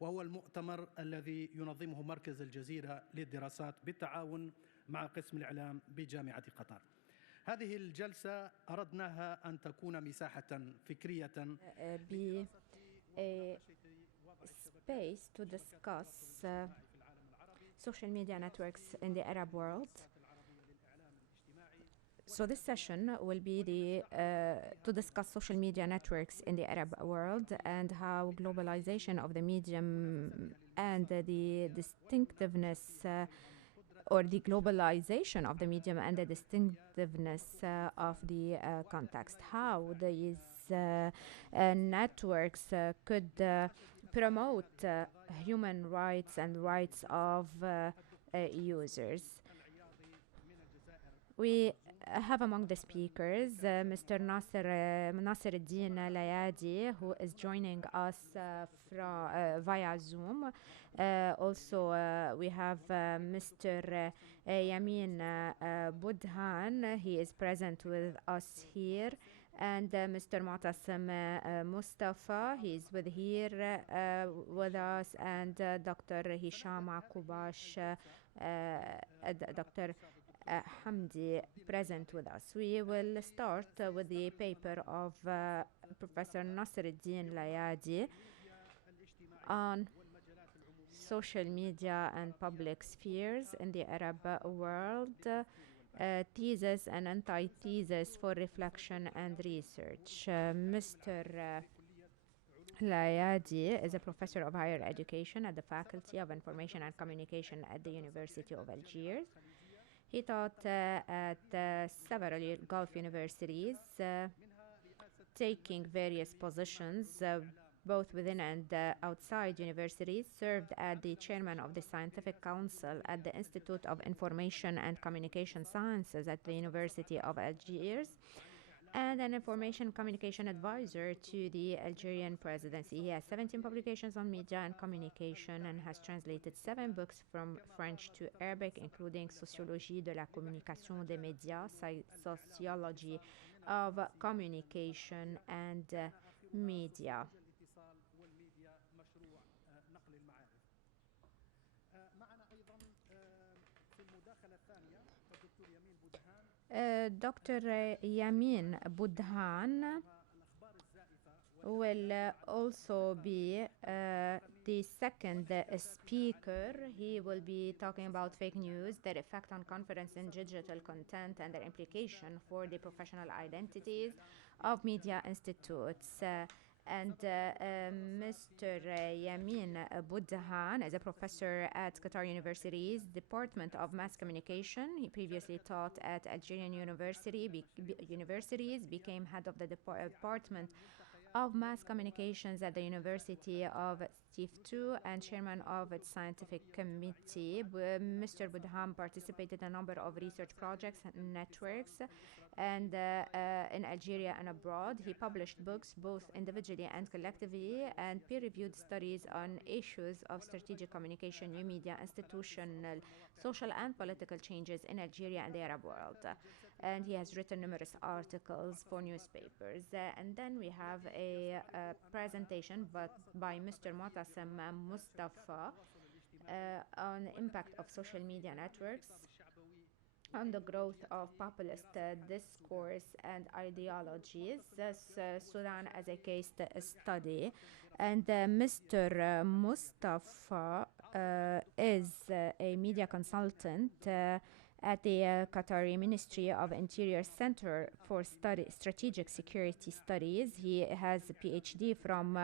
وهو المؤتمر الذي ينظمه مركز الجزيرة للدراسات بالتعاون مع قسم الإعلام بجامعة قطر. هذه الجلسة أردناها أن تكون مساحة فكرية space to discuss social media networks in the Arab world. So this session will be to discuss social media networks in the Arab world and how globalization of the medium and the distinctiveness or the globalization of the medium and the distinctiveness of the context. How these networks could promote human rights and rights of users. We have among the speakers Mr. Nasser Eddin Layadi, who is joining us via Zoom. Also, we have Mr. Yamin Budhan. He is present with us here. And Mr. Mu'tasim Mustafa, he's here with us, and Dr. Hisham Akubash, Dr. Hamdi present with us. We will start with the paper of Professor Nasreddin Layadi on social media and public spheres in the Arab world, thesis and antithesis for reflection and research. Mr. Layadi is a professor of higher education at the Faculty of Information and Communication at the University of Algiers. He taught at several Gulf universities, taking various positions both within and outside universities, served as the chairman of the Scientific Council at the Institute of Information and Communication Sciences at the University of Algiers, and an information communication advisor to the Algerian presidency. He has 17 publications on media and communication and has translated 7 books from French to Arabic, including Sociologie de la communication des médias, Sociology of communication and media. Dr. Yamin Budhan will also be the second speaker. He will be talking about fake news, their effect on confidence in digital content, and their implication for the professional identities of media institutes. Mr. Yamin Budhan is a professor at Qatar University's Department of Mass Communication. He previously taught at Algerian universities, became head of the Department of Mass Communications at the University of Tiftu and chairman of its scientific committee. Mr. Budhan participated in a number of research projects and networks and in Algeria and abroad. He published books both individually and collectively and peer-reviewed studies on issues of strategic communication, new media, institutional, social and political changes in Algeria and the Arab world. And he has written numerous articles for newspapers. And then we have a presentation by Mr. Mu'tasim Mustafa on the impact of social media networks on the growth of populist discourse and ideologies, Sudan as a case study. And Mr. Mustafa is a media consultant at the Qatari Ministry of Interior Center for Strategic Security Studies. He has a PhD from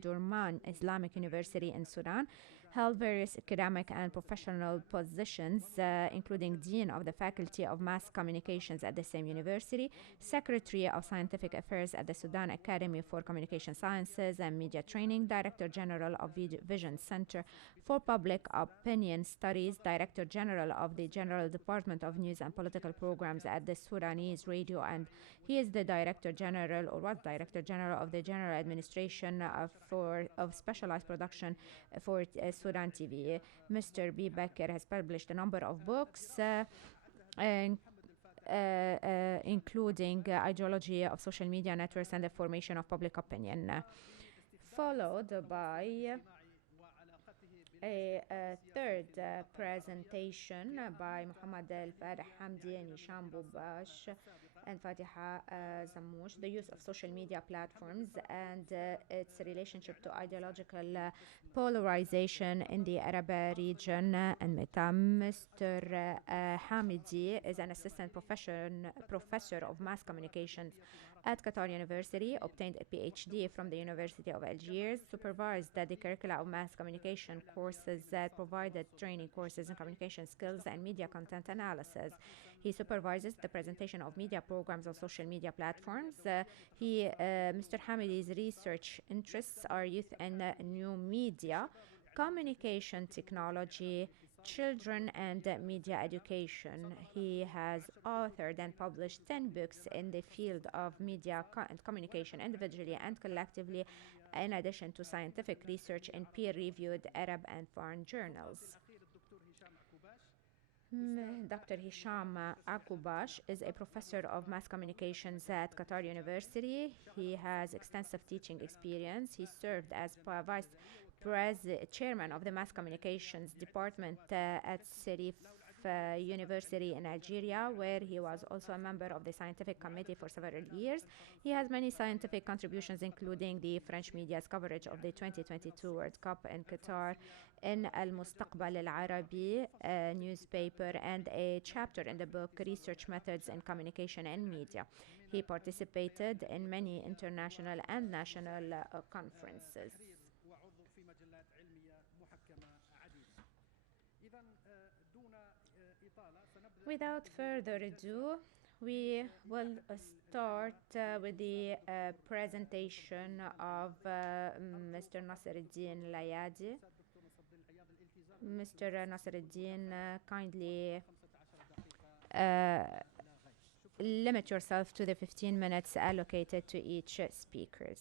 Durman Islamic University in Sudan, held various academic and professional positions, including Dean of the Faculty of Mass Communications at the same university, Secretary of Scientific Affairs at the Sudan Academy for Communication Sciences and Media Training, Director General of Vision Center for Public Opinion Studies, Director General of the General Department of News and Political Programs at the Sudanese Radio, and he is the Director General, or was Director General of the General Administration of Specialized Production for Sudan TV. Mr. B. Becker has published a number of books, including Ideology of Social Media Networks and the Formation of Public Opinion, followed by A third presentation by Muhammad Al-Farah Hamdi and Hisham Boubash and Fatiha Zammoush, the use of social media platforms and its relationship to ideological polarization in the Arab region and Meta. Mr. Hamidi is an assistant professor of mass communications at Qatar University, obtained a PhD from the University of Algiers, supervised the curricula of mass communication courses that provided training courses in communication skills and media content analysis. He supervises the presentation of media programs on social media platforms. Mr. Hamidi's research interests are youth and new media, communication technology, children and media education. He has authored and published 10 books in the field of media and communication individually and collectively, in addition to scientific research in peer-reviewed Arab and foreign journals. Dr. Hisham Akubash is a professor of mass communications at Qatar University. He has extensive teaching experience. He served as chairman of the mass communications department at Serif University in Algeria, where he was also a member of the scientific committee for several years. He has many scientific contributions, including the French media's coverage of the 2022 World Cup in Qatar in Al Mustaqbal Al Arabi newspaper, and a chapter in the book Research Methods in Communication and Media. He participated in many international and national conferences. Without further ado, we will start with the presentation of Mr. Nasreddin Layadi. Mr. Nasreddin, kindly limit yourself to the 15 minutes allocated to each speaker.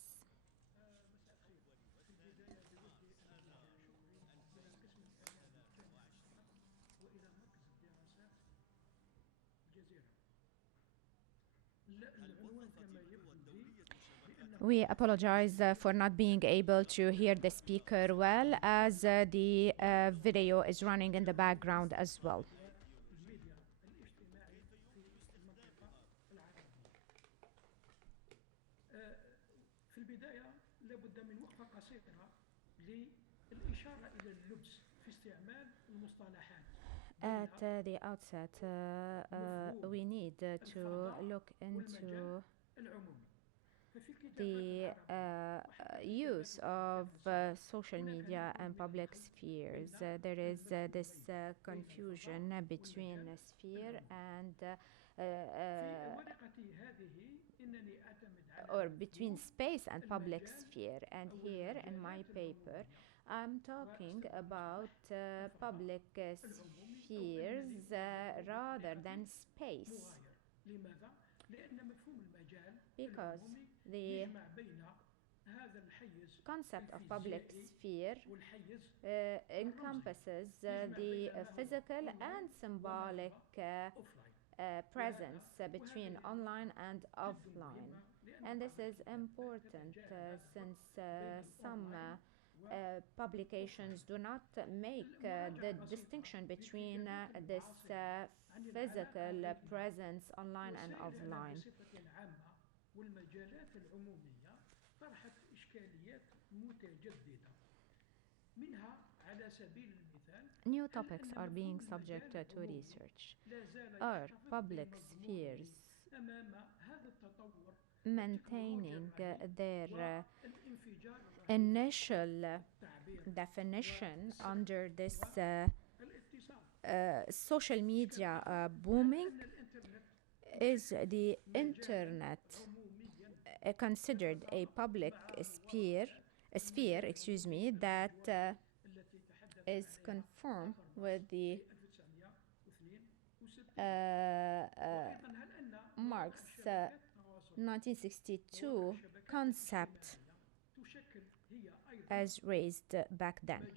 We apologize for not being able to hear the speaker well, as the video is running in the background as well. At the outset, we need to look into the use of social media and public spheres. There is this confusion between sphere and or between space and public sphere. And here in my paper, I'm talking about public spheres rather than space, because the concept of public sphere encompasses the physical and symbolic presence between online and offline. And this is important since some publications do not make the distinction between this physical presence online and offline. New topics are being subject to research. Are public spheres maintaining their initial definition under this social media booming? Is the internet considered a public sphere, that is conform with the Marx 1962 concept as raised back then?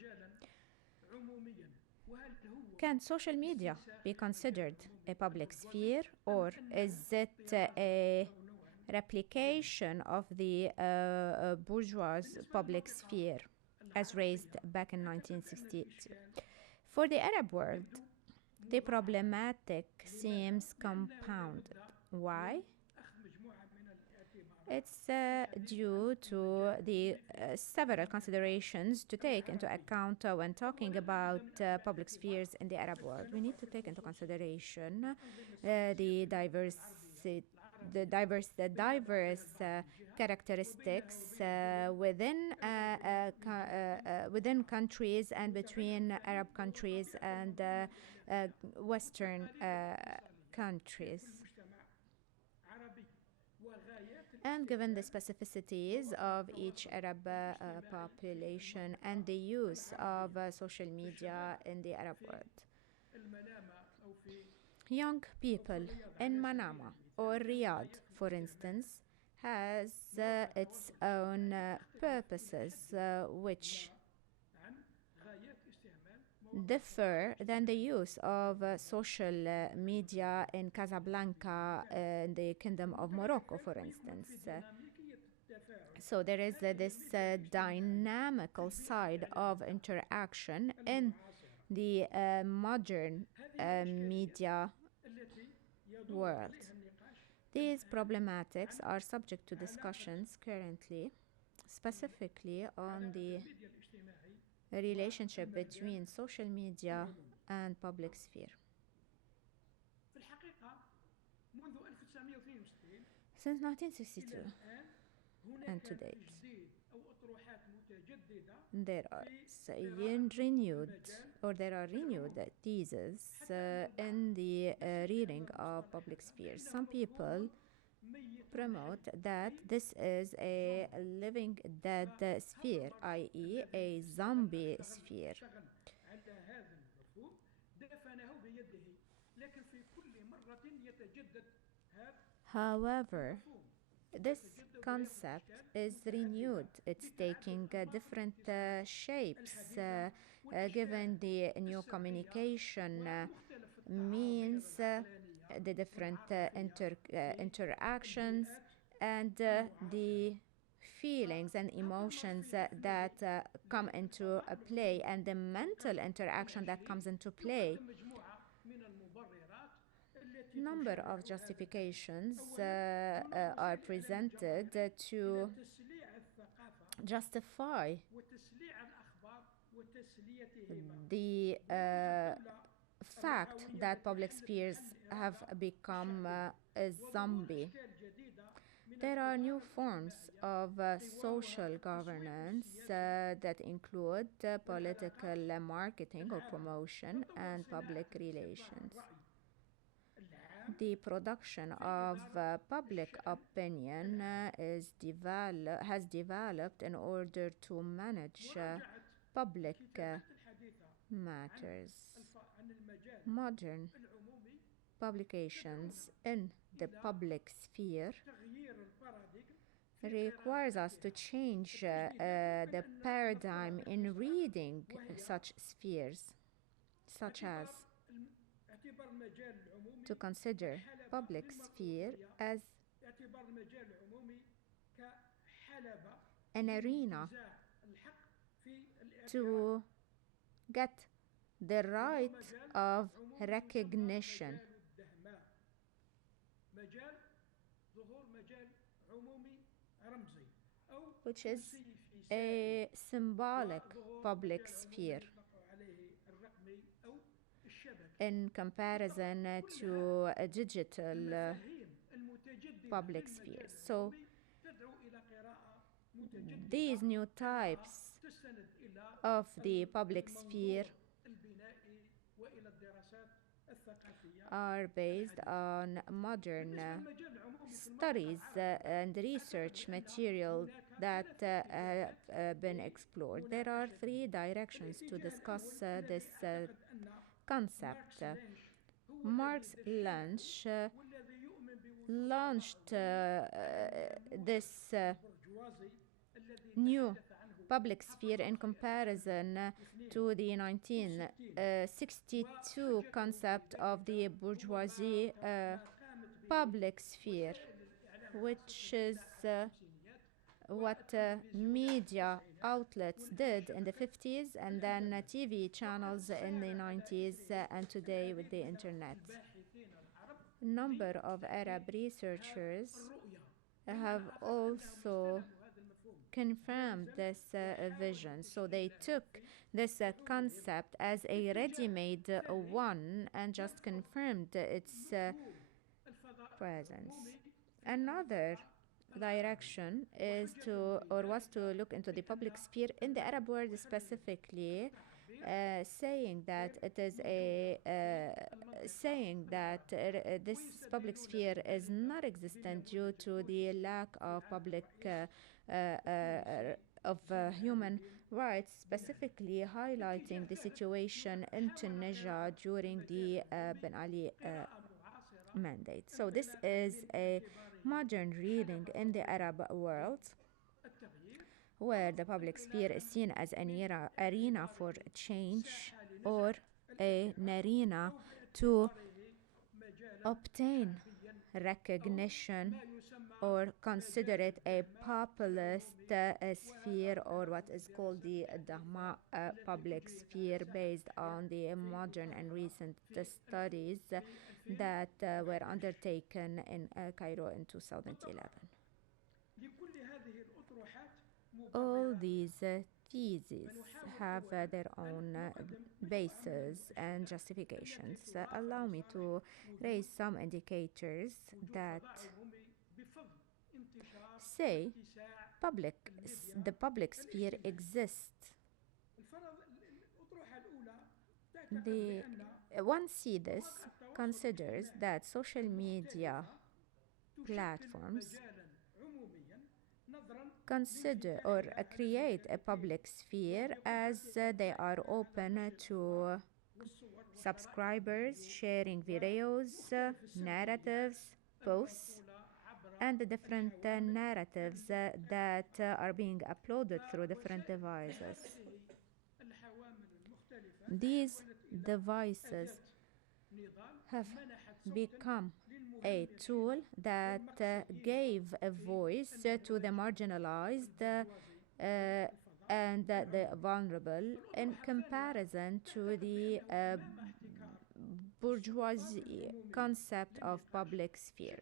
Can social media be considered a public sphere, or is it a replication of the bourgeois public sphere? as raised back in 1962. For the Arab world, the problematic seems compounded. Why? It's due to the several considerations to take into account when talking about public spheres in the Arab world. We need to take into consideration the diverse characteristics within countries and between Arab countries and Western countries. And given the specificities of each Arab population and the use of social media in the Arab world. Young people in Manama or Riyadh, for instance, has its own purposes which differ than the use of social media in Casablanca in the Kingdom of Morocco, for instance. So there is this dynamical side of interaction in the modern media world. These problematics are subject to discussions currently, specifically on the relationship between social media and public sphere. Since 1962 and to date, there are renewed theses in the reading of public spheres. Some people promote that this is a living dead sphere, i.e. a zombie sphere. However, this concept is renewed. It's taking different shapes given the new communication means, the different interactions, and the feelings and emotions that come into play, and the mental interaction that comes into play. Number of justifications are presented to justify the fact that public spheres have become a zombie. There are new forms of social governance that include political marketing or promotion and public relations. The production of public opinion has developed in order to manage public matters. Modern publications in the public sphere requires us to change the paradigm in reading such spheres, such as to consider public sphere as an arena to get the right of recognition, which is a symbolic public sphere in comparison to a digital public sphere. So these new types of the public sphere are based on modern studies and research material that have been explored. There are three directions to discuss this concept. Marx launched this new public sphere in comparison to the 1962 concept of the bourgeoisie public sphere, which is what media outlets did in the 50s, and then TV channels in the 90s, and today with the internet. A number of Arab researchers have also confirmed this vision. So they took this concept as a ready-made one and just confirmed its presence. Another direction is to, or was to, look into the public sphere in the Arab world specifically, saying that it is this public sphere is not existent due to the lack of public human rights, specifically highlighting the situation in Tunisia during the Ben Ali mandate. So this is a modern reading in the Arab world, where the public sphere is seen as an arena for change, or an arena to obtain recognition, or consider it a populist sphere, or what is called the Dahma public sphere, based on the modern and recent studies that were undertaken in Cairo in 2011. All these theses have their own bases and justifications. Allow me to raise some indicators that say the public sphere exists. One see this considers that social media platforms consider or create a public sphere, as they are open to subscribers sharing videos, narratives, posts, and the different narratives that are being uploaded through different devices. These devices have become a tool that gave a voice to the marginalized and the vulnerable, in comparison to the bourgeoisie concept of public sphere.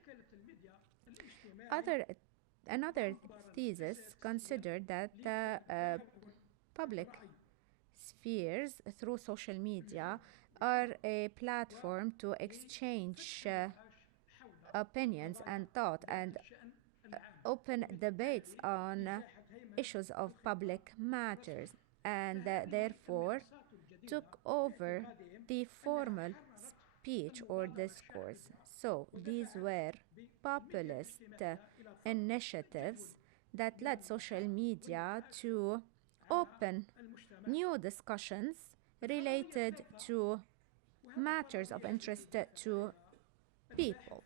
Another thesis considered that public spheres through social media are a platform to exchange opinions and thought, and open debates on issues of public matters, and therefore took over the formal speech or discourse. So these were populist initiatives that led social media to open new discussions related to matters of interest to people.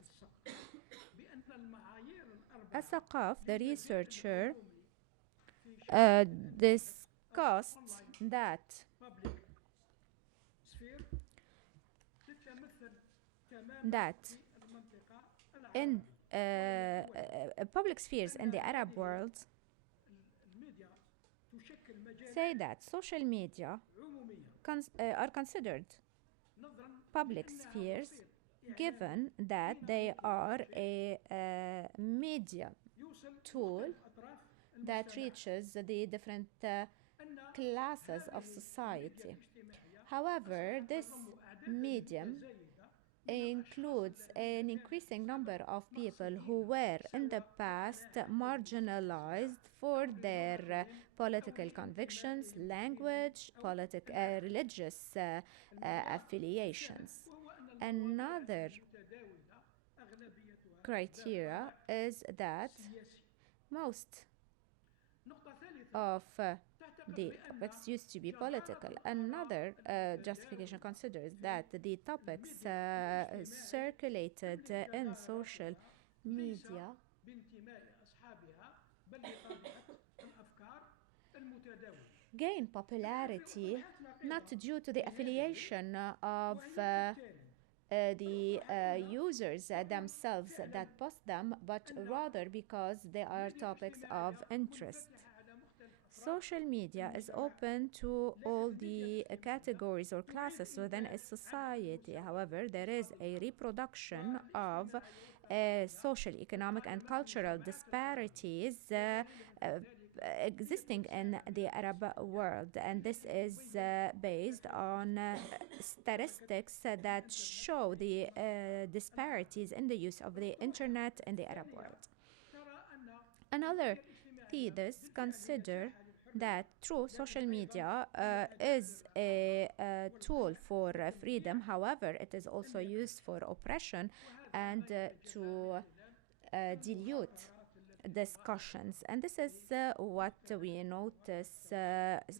Asaqaf, the researcher, discussed that in public spheres in the Arab world say that social media are considered public spheres, given that they are a media tool that reaches the different classes of society. However, this medium includes an increasing number of people who were in the past marginalized for their political convictions, language, religious affiliations. Another criteria is that most of the topics used to be political. Another justification considers that the topics circulated in social media gain popularity not due to the affiliation of the users themselves that post them, but rather because they are topics of interest. Social media is open to all the categories or classes within a society. However, there is a reproduction of social, economic, and cultural disparities existing in the Arab world, and this is based on statistics that show the disparities in the use of the internet in the Arab world. Another thesis consider that true social media is a tool for freedom. However, it is also used for oppression and to dilute discussions. And this is what we notice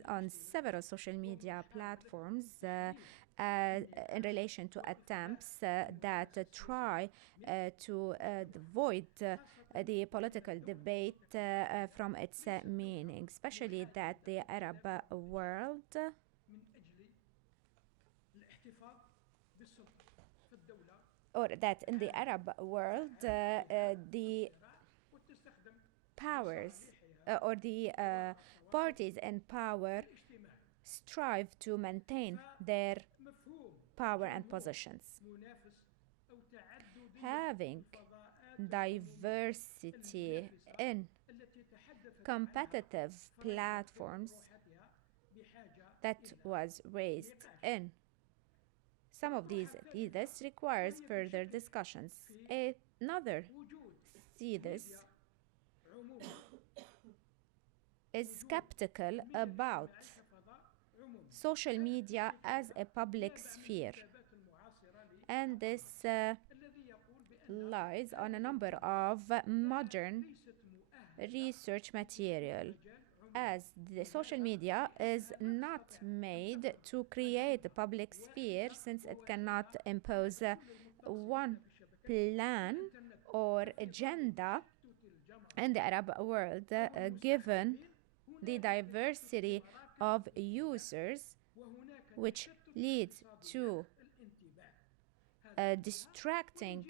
on several social media platforms in relation to attempts that try to void the political debate from its meaning, especially that the Arab world or that in the Arab world the powers or the parties in power strive to maintain their power and positions. Having diversity in competitive platforms that was raised in some of these theses requires further discussions. Another thesis is skeptical about social media as a public sphere, and this lies on a number of modern research material, as the social media is not made to create a public sphere, since it cannot impose one plan or agenda in the Arab world, given the diversity of users, which leads to distracting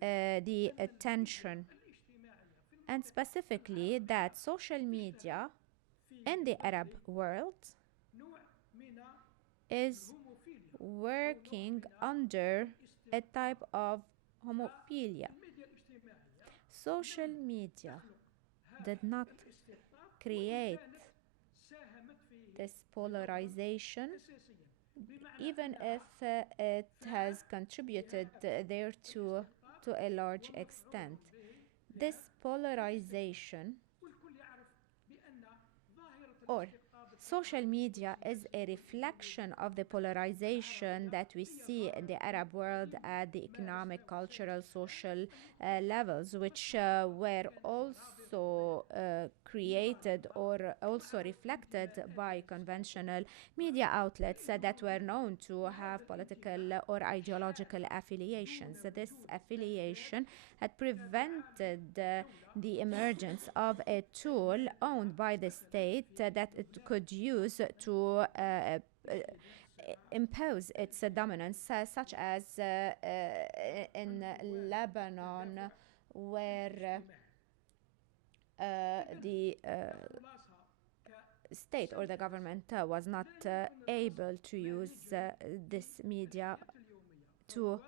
the attention, and specifically that social media in the Arab world is working under a type of homophilia. Social media did not create this polarization, even if it has contributed thereto to a large extent. This polarization or social media is a reflection of the polarization that we see in the Arab world at the economic, cultural, social levels, which were also created or also reflected by conventional media outlets that were known to have political or ideological affiliations. This affiliation had prevented the emergence of a tool owned by the state that it could use to impose its dominance, such as in Lebanon, where the state or the government was not able to use this media to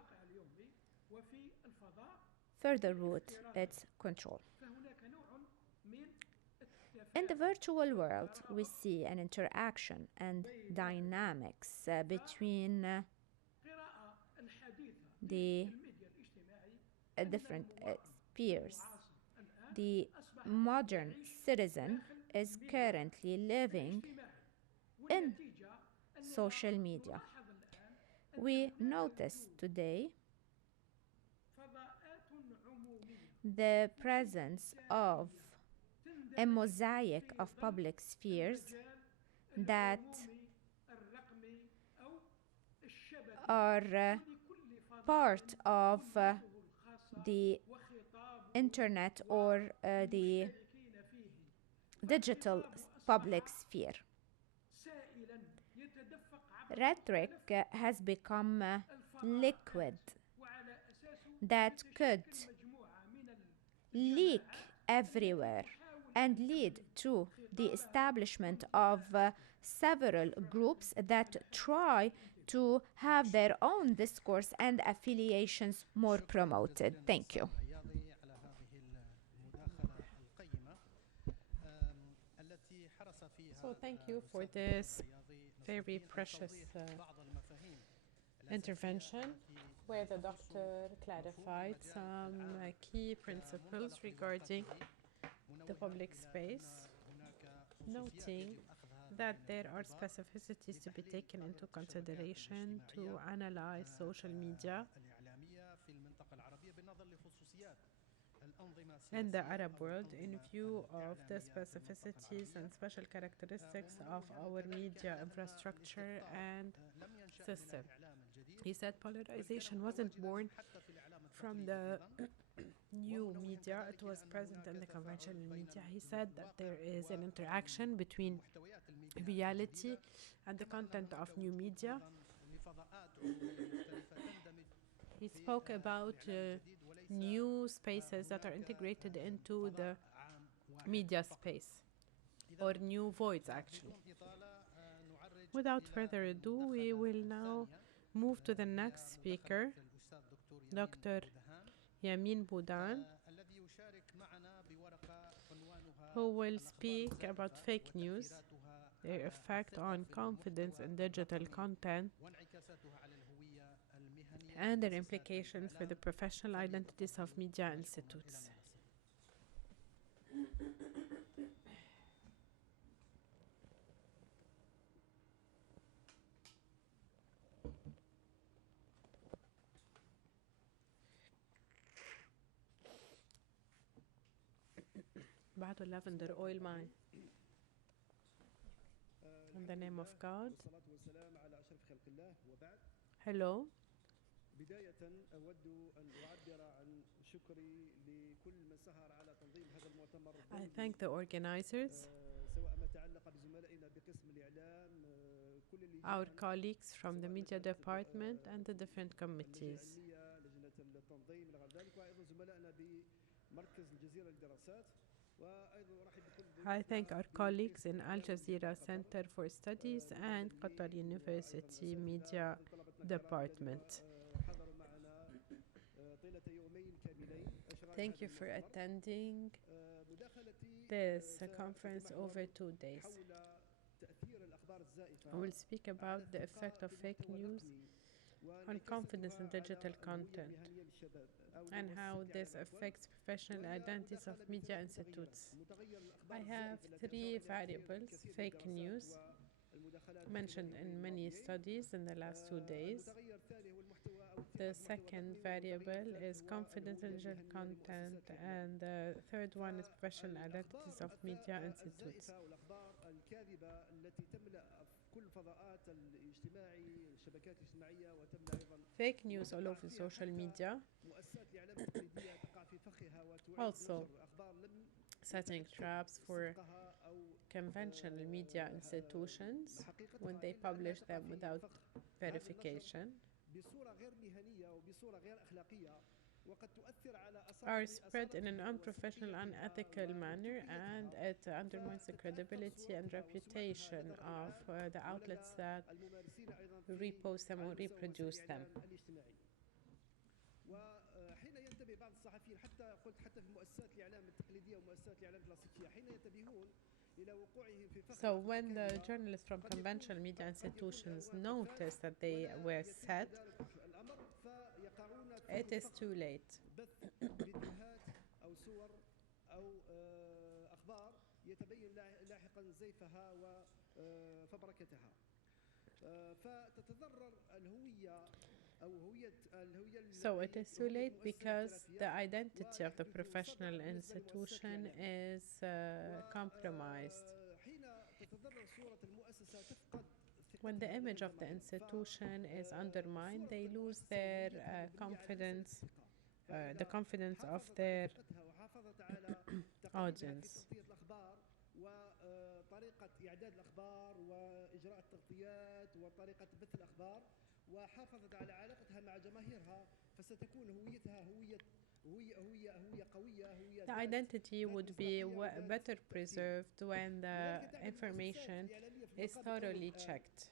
further root its control. In the virtual world, we see an interaction and dynamics between the different spheres. The modern citizen is currently living in social media. We notice today the presence of a mosaic of public spheres that are part of the internet or the digital public sphere. Rhetoric has become liquid that could leak everywhere and lead to the establishment of several groups that try to have their own discourse and affiliations more promoted. Thank you. So thank you for this very precious intervention where the doctor clarified some key principles regarding the public space, noting that there are specificities to be taken into consideration to analyze social media in the Arab world in view of the specificities and special characteristics of our media infrastructure and system. He said polarization wasn't born from the new media, it was present in the conventional media. He said that there is an interaction between reality and the content of new media. He spoke about new spaces that are integrated into the media space, or new voids actually. Without further ado, we will now move to the next speaker, Dr. Yamin Boudan, who will speak about fake news, their effect on confidence in digital content, and their implications for the professional identities of media institutes. بعده lavender oil mine. In the name of God. Hello. I thank the organizers, our colleagues from the media department and the different committees. I thank our colleagues in Al Jazeera Center for Studies and Qatar University Media Department. Thank you for attending this conference over 2 days. I will speak about the effect of fake news on confidence in digital content and how this affects professional identities of media institutes. I have 3 variables: fake news, mentioned in many studies in the last 2 days. The second variable is confidence in digital content, and the third one is professional identities of media institutes. Fake news all over social media, also setting traps for conventional media institutions when they publish them without verification, are spread in an unprofessional, unethical manner, and it undermines the credibility and reputation of the outlets that repost them or reproduce them. So when the journalists from conventional media institutions notice that they were set, it is too late. So it is too late because the identity of the professional institution is compromised. When the image of the institution is undermined, they lose their confidence, the confidence of their audience. وحافظت على علاقتها مع جماهيرها فستكون هويتها هوية قوية The identity would be better preserved when the information is thoroughly checked.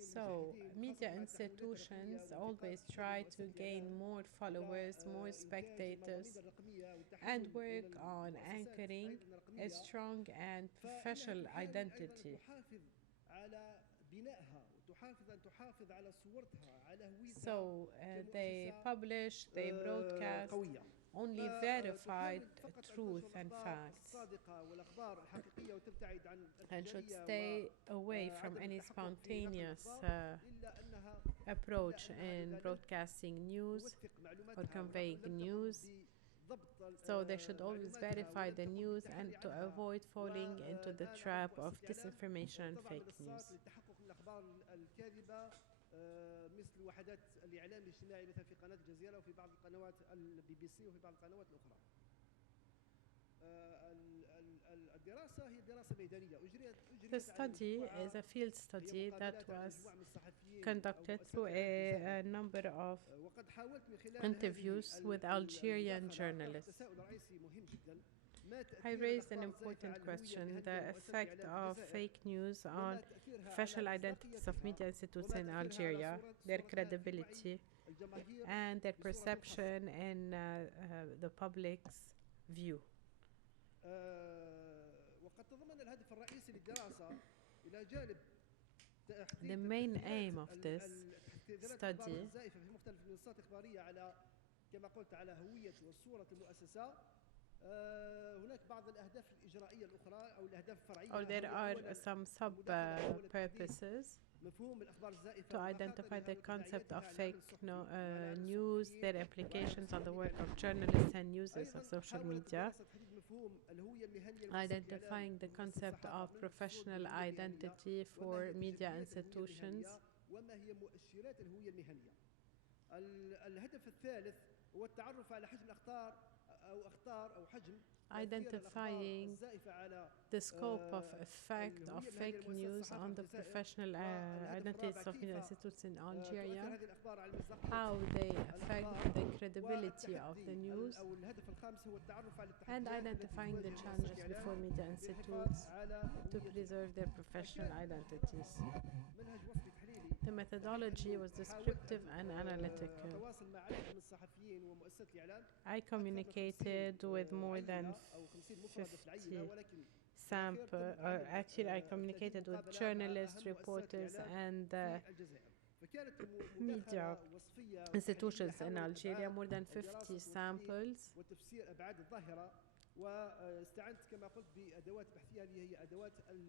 So, media institutions always try to gain more followers, more spectators, and work on anchoring a strong and professional identity. So they publish, they broadcast only verified truth and facts, and should stay away from any spontaneous approach in broadcasting news or conveying news. So they should always verify the news and to avoid falling into the trap of disinformation and fake news. مثل وحدات الإعلام الاجتماعي مثلا في قناة الجزيرة وفي بعض القنوات BBC وفي بعض القنوات الأخرى. الدراسة هي دراسة ميدانية The study is a field study that was conducted through a number of interviews with Algerian journalists. I raised an important question: the effect of fake news on professional identities of media institutes in Algeria, their credibility, and their perception in the public's view. The main aim of this study or there are some sub-purposes to identify the concept of fake news, their implications on the work of journalists and users of social media, identifying the concept of professional identity for media institutions. Identifying the scope of effect of fake news on the professional identities of media institutes in Algeria, how they affect the credibility of the news, and identifying the challenges before media institutes to preserve their professional identities. The methodology was descriptive and analytical. I communicated with more than 50 samples, or actually I communicated with journalists, reporters, and media institutions in Algeria, more than 50 samples.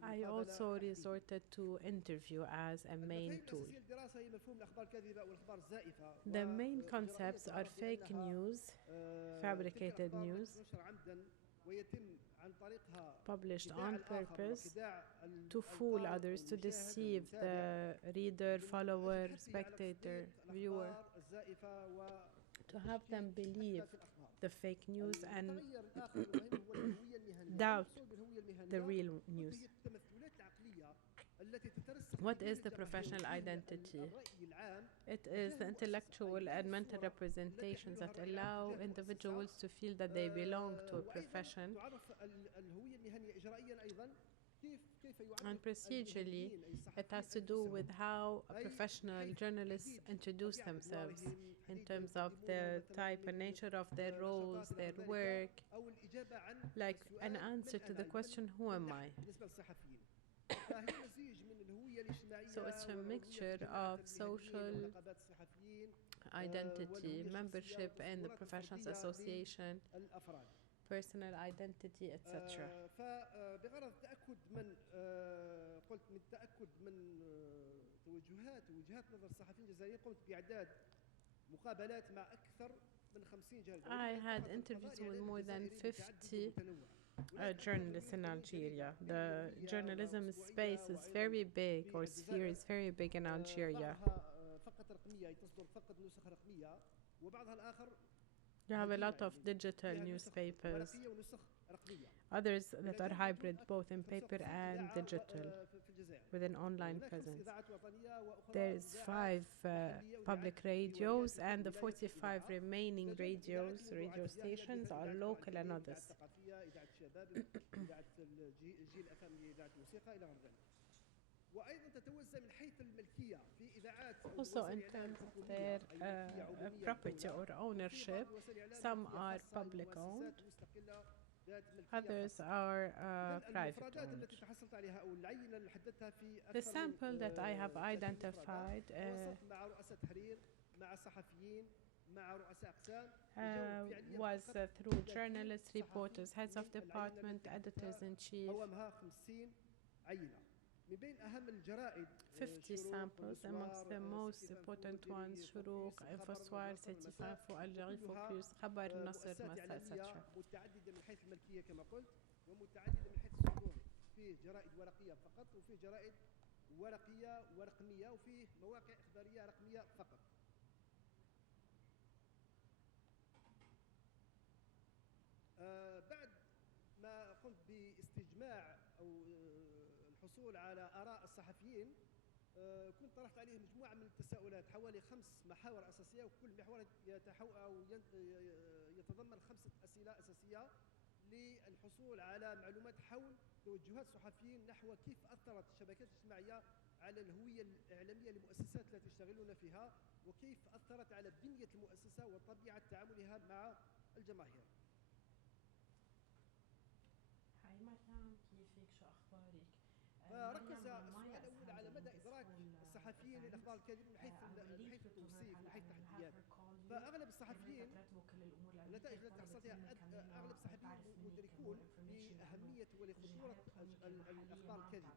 I also resorted to interview as a main tool. The main concepts are fake news, fabricated news, published on purpose to fool others, to deceive the reader, follower, spectator, viewer, to have them believe the fake news and doubt the real news. What is the professional identity? It is the intellectual and mental representations that allow individuals to feel that they belong to a profession. And procedurally, it has to do with how professional journalists introduce themselves in terms of the type and nature of their roles, their work, like an answer to the question, who am I? So it's a mixture of social identity, membership in the professionals association, personal identity, etc. بغرض التأكد من قلت من التأكد من وجهات نظر الصحفيين الجزائريين قمت بإعداد مقابلات مع أكثر من 50 جهة. I had interviews with more than 50 journalists in Algeria. The journalism space is very big, or sphere is very big in Algeria. You have a lot of digital newspapers, others that are hybrid, both in paper and digital, with an online هناك 5 presence. إذاعات وطنية وأخرى There's إذاعات 5 محلية public وإذاعات في radios, ولايات and the ولاية 45 الإذاعة. remaining إلى جانب إذاعات radio الموضوعات هي stations مثل are إذاعة local and الإذاعة others. الثقافية، إذاعة الشباب، إذاعة الجيل الأفهمي، إذاعة الموسيقى إلى غير ذلك. وأيضا تتوزع من حيث الملكية في إذاعات Also, وسائل in الإعلام terms of الحكومية their أي ملكية عمومية property للدولة، or ownership, وفي بعض وسائل الإعلام some ملكية are خاصة public owned, لمؤسسات مستقلة ذات ملكية others خاصة. are إذن private المفردات owned. التي تحصلت عليها أو العينة اللي حددتها في The أكثر من sample that I have 30 مفردة، identified تواصلت مع رؤساء تحرير، مع صحفيين، مع رؤساء أقسام، was through journalists, reporters, heads of department, editors-in-chief. قومها 50 عينة. من بين أهم الجرائد 50 samples, amongst the most important ones شروق, انفوسوار, سيتيفانفو, الجري فوكس, خبر, نصر, مسا, etc. متعددة من حيث الملكية كما قلت، ومتعددة من حيث الصدور. فيه جرائد ورقية فقط، وفيه جرائد ورقية ورقمية، وفيه مواقع إخبارية رقمية فقط. بعد ما قمت باستجماع أو الحصول على آراء الصحفيين، كنت طرحت عليه مجموعة من التساؤلات، حوالي 5 محاور أساسية، وكل محور يتضمن 5 أسئلة أساسية للحصول على معلومات حول توجهات الصحفيين نحو كيف أثرت الشبكات الاجتماعية على الهوية الإعلامية للمؤسسات التي يشتغلون فيها، وكيف أثرت على بنية المؤسسة وطبيعة تعاملها مع الجماهير. هاي مريم، كيفك؟ شو أخبارك؟ فركز السؤال الأول على مدى إدراك الصحفيين للأخبار الكاذبة من حيث التوصيف، من حيث التحديات. فأغلب الصحفيين، النتائج التي حصلتها، أغلب الصحفيين مدركون لأهمية ولخطورة الأخبار الكاذبة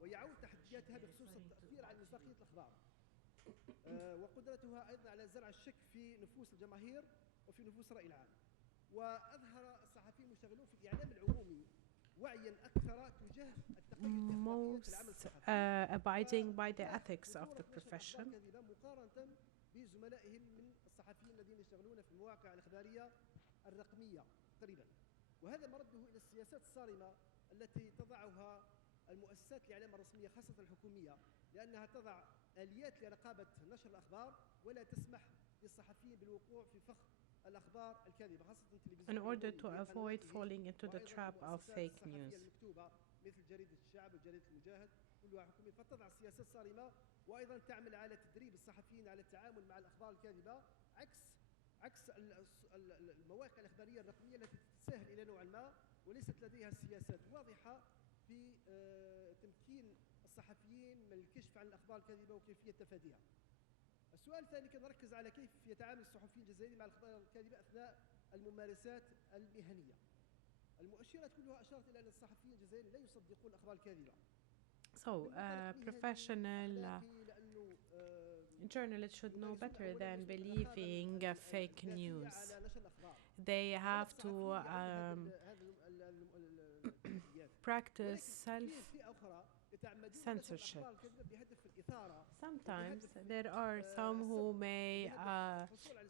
ويعود تحدياتها بخصوص التأثير على مصداقية الأخبار، وقدرتها أيضا على زرع الشك في نفوس الجماهير وفي نفوس الرأي العام. وأظهر الصحفيين المشتغلون في الإعلام العمومي وعيا أكثر تجاه التقية في العمل الصحفي، abiding by the ethics of the profession, مقارنة بزملائهم من الصحفيين الذين يشتغلون في المواقع الإخبارية الرقمية تقريبا. وهذا مرده إلى السياسات الصارمة التي تضعها المؤسسات الإعلام الرسمية خاصة الحكومية، لأنها تضع آليات لرقابة نشر الأخبار ولا تسمح للصحفيين بالوقوع في فخ الأخبار الكاذبة، خاصة التلفزيون، in order to avoid falling into the trap of fake news. المكتوبة مثل جريدة الشعب وجريدة المجاهد كلها حكومية، فتضع سياسات صارمة، وأيضا تعمل على تدريب الصحفيين على التعامل مع الأخبار الكاذبة، عكس المواقع الإخبارية الرقمية التي تتساهل إلى نوع ما وليست لديها سياسات واضحة في تمكين الصحفيين من الكشف عن الأخبار الكاذبة وكيفية تفاديها. السؤال الثاني كان نركز على كيف يتعامل الصحفيين الجزائريين مع الأخبار الكاذبة أثناء الممارسات المهنية. المؤشرات كلها أشارت إلى أن الصحفيين الجزائريين لا يصدقون الأخبار الكاذبة. So, professional journalists should know better than believing fake news. They have to practice self-censorship. Sometimes there are some who may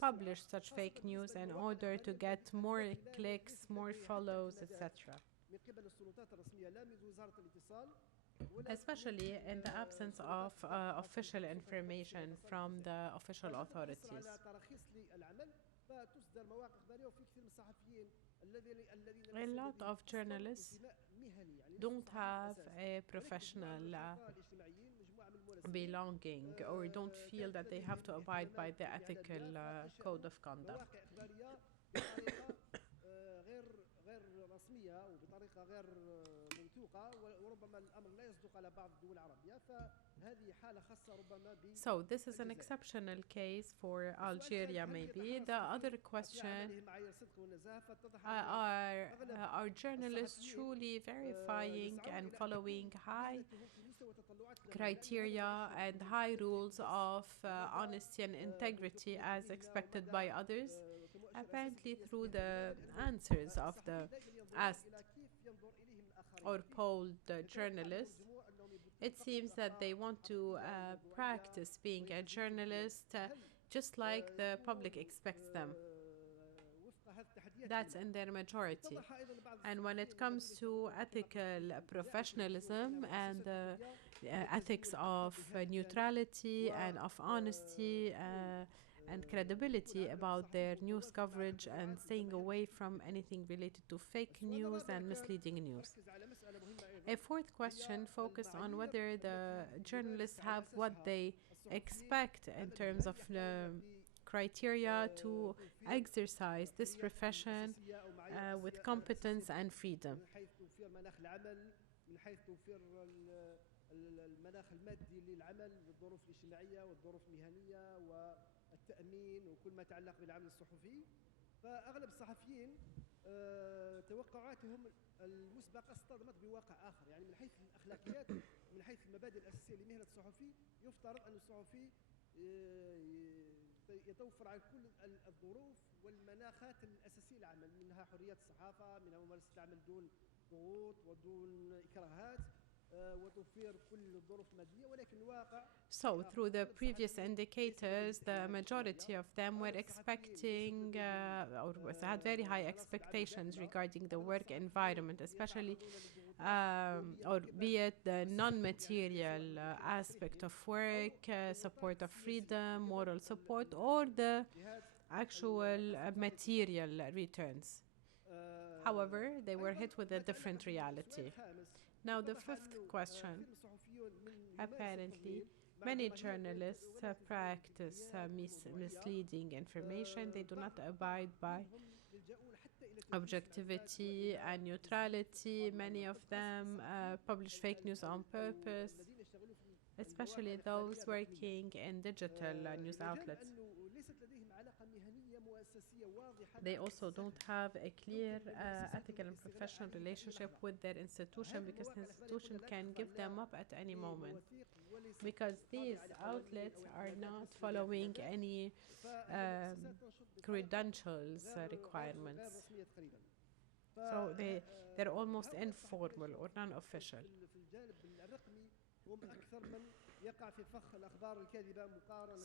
publish such fake news in order to get more clicks, more follows, etc. Especially in the absence of official information from the official authorities. A lot of journalists don't have a professional belonging or don't feel that they have to abide by the ethical code of conduct. So this is an exceptional case for Algeria maybe. The other question, are journalists truly verifying and following high criteria and high rules of honesty and integrity as expected by others? Apparently through the answers of the asked or polled journalists, it seems that they want to practice being a journalist just like the public expects them. That's in their majority. And when it comes to ethical professionalism and ethics of neutrality and of honesty and credibility about their news coverage and staying away from anything related to fake news and misleading news. A fourth question focused on whether the journalists have what they expect in terms of criteria to exercise this profession with competence and freedom. المناخ المادي للعمل والظروف الاجتماعية والظروف المهنية والتأمين وكل ما يتعلق بالعمل الصحفي. فأغلب الصحفيين توقعاتهم المسبقة اصطدمت بواقع آخر، يعني من حيث الأخلاقيات من حيث المبادئ الأساسية لمهنة الصحفي يفترض أن الصحفي يتوفر على كل الظروف والمناخات الأساسية للعمل، منها حرية الصحافة، منها ممارسة العمل دون ضغوط ودون إكراهات. So, through the previous indicators, the majority of them were expecting or had very high expectations regarding the work environment, especially or be it the non-material aspect of work, support of freedom, moral support, or the actual material returns. However, they were hit with a different reality. Now, the fifth question. Apparently, many journalists practice misleading information. They do not abide by objectivity and neutrality. Many of them publish fake news on purpose, especially those working in digital news outlets. They also don't have a clear ethical and professional relationship with their institution, because the institution can give them up at any moment, because these outlets are not following any credentials requirements. So they're almost informal or non-official.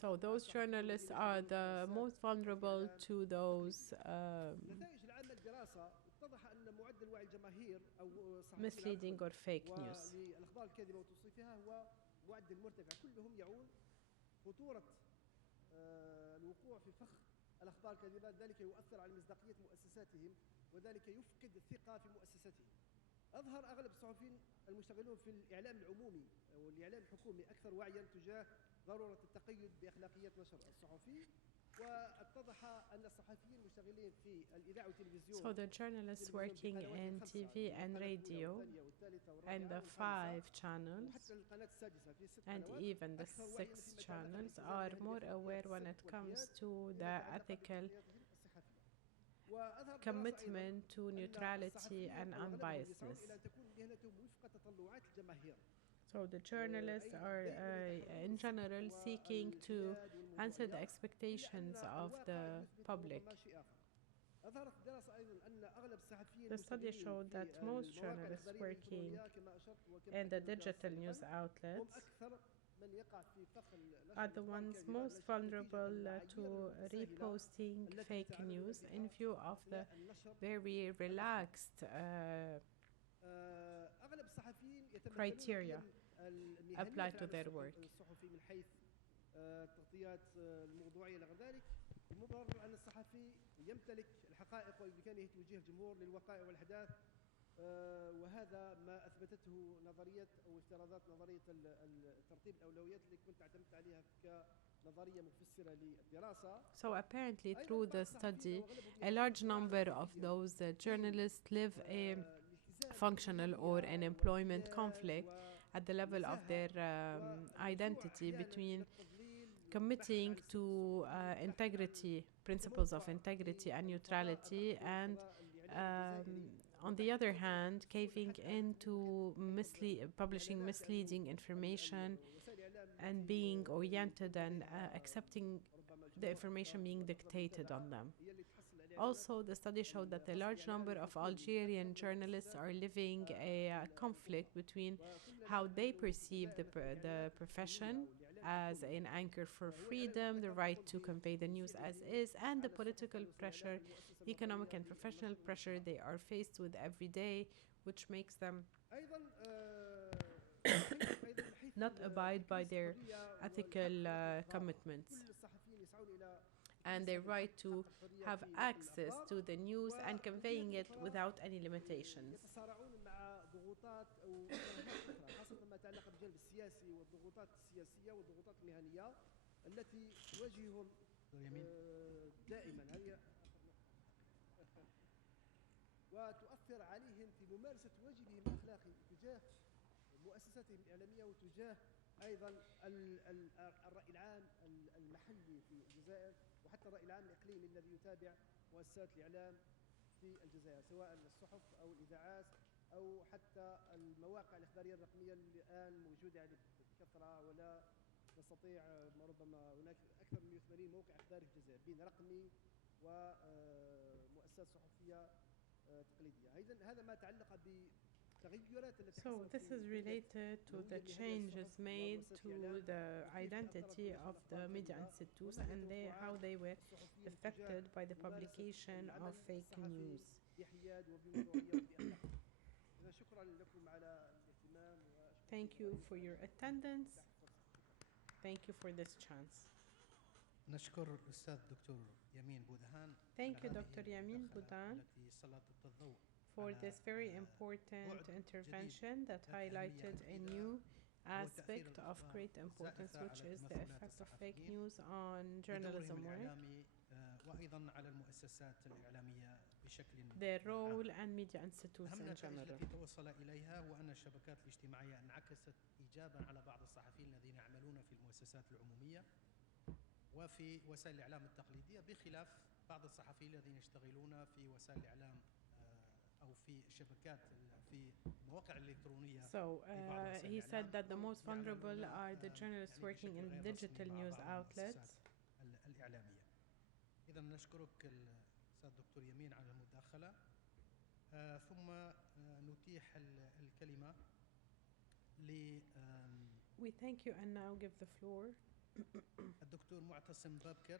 So those journalists are the most vulnerable to those misleading or fake news. الأخبار الكاذبة ذلك يؤثر على مصداقية مؤسساتهم وذلك يفقد الثقة في مؤسساتهم. أظهر أغلب الصحفيين المشتغلون في الإعلام العمومي والإعلام الحكومي أكثر وعيا تجاه ضرورة التقيد بأخلاقيات نشر الصحفي. واتضح أن الصحفيين المشتغلين في الإذاعة والتلفزيون. So the journalists working in TV and radio and the 5 channels and even the 6 channels are more aware when it comes to the ethical commitment to neutrality and unbiasedness. So the journalists are in general seeking to answer the expectations of the public. The study showed that most journalists working in the digital news outlets are the ones most vulnerable to reposting fake news in view of the very relaxed criteria applied to their work. المبرر أن الصحفي يمتلك الحقائق وبإمكانه توجيه الجمهور للوقائع والأحداث، وهذا ما أثبتته نظرية أو افتراضات نظرية ترتيب الأولويات اللي كنت اعتمدت عليها كنظرية مفسرة للدراسة. So apparently through the study, a large number of those journalists live a functional or an employment conflict at the level of their identity between committing to integrity, principles of integrity and neutrality, and on the other hand, caving into publishing misleading information and being oriented and accepting the information being dictated on them. Also, the study showed that a large number of Algerian journalists are living a conflict between how they perceive the profession as an anchor for freedom, the right to convey the news as is, and the political pressure, economic and professional pressure they are faced with every day, which makes them not abide by their ethical commitments, and their right to have access to the news and conveying it without any limitations. يتصارعون مع ضغوطات أو جبهات أخرى خاصة ما يتعلق بالجانب السياسي والضغوطات السياسية والضغوطات المهنية التي تواجههم دائما. هذه وتؤثر عليهم في ممارسة واجبهم الأخلاقي تجاه مؤسساتهم الإعلامية وتجاه أيضا الرأي العام المحلي في الجزائر، وحتى الرأي العام الإقليمي الذي يتابع مؤسسات الإعلام في الجزائر، سواء الصحف أو الإذاعات أو حتى المواقع الإخبارية الرقمية اللي الآن موجودة يعني بكثرة، ولا نستطيع ربما هناك أكثر من 180 موقع إخباري في الجزائر بين رقمي ومؤسسات صحفية تقليدية. هذا ما تعلق So this is related to the changes made to the identity of the media institutes and how they were affected by the publication of fake news. Thank you for your attendance. Thank you for this chance. نشكر الأستاذ دكتور يمين بودهان. Thank you, Dr. Yamin Boudan, for this very important intervention that highlighted a new aspect of great importance, which is the effect of fake news on journalism work, their role and media institutes in general. التي توصل إليها وأن الشبكات الاجتماعية انعكست إيجابا على بعض الصحفيين الذين يعملون في المؤسسات العمومية وفي وسائل الإعلام التقليدية، بخلاف بعض الصحفيين الذين يشتغلون في وسائل الإعلام أو في شبكات في مواقع الإلكترونية. So he said that the most vulnerable are the journalists working in digital news outlets. الإعلامية. إذا نشكرك الأستاذ دكتور يمين على المداخلة. ثم نتيح الكلمة ل We thank you and now give the floor الدكتور معتصم بابكر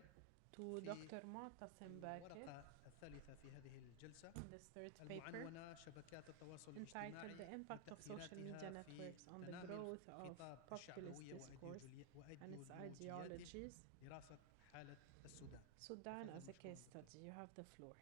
to Dr. Mu'tasim Bakir الورقة الثالثة في هذه الجلسة in this third paper المعنونة شبكات التواصل الاجتماعي entitled The Impact of Social Media Networks on the Growth of Populist Discourse and its Ideologies. دراسة حالة السودان. Sudan as a case study. You have the floor.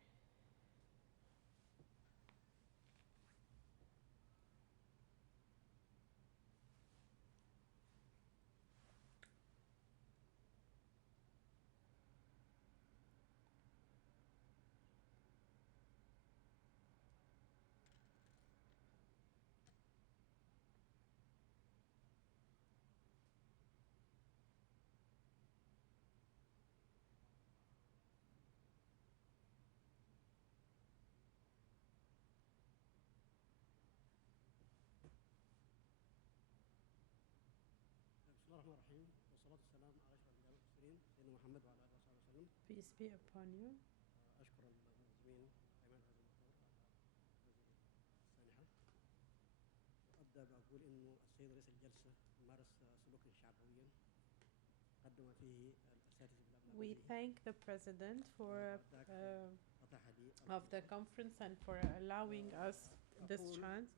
بسم الله الرحمن الرحيم والصلاة والسلام على أشرف الأنبياء والمرسلين سيدنا محمد وعلى آله وصحبه وسلم. Peace be upon you. أشكر المنظمين أيمن هذا المؤتمر على هذه السانحة. وأبدأ بأقول إنه السيد رئيس الجلسة مارس سلوكا شعبويا قدم فيه الأساتذة بالأبناء. We thank the President for of the conference and for allowing us this chance.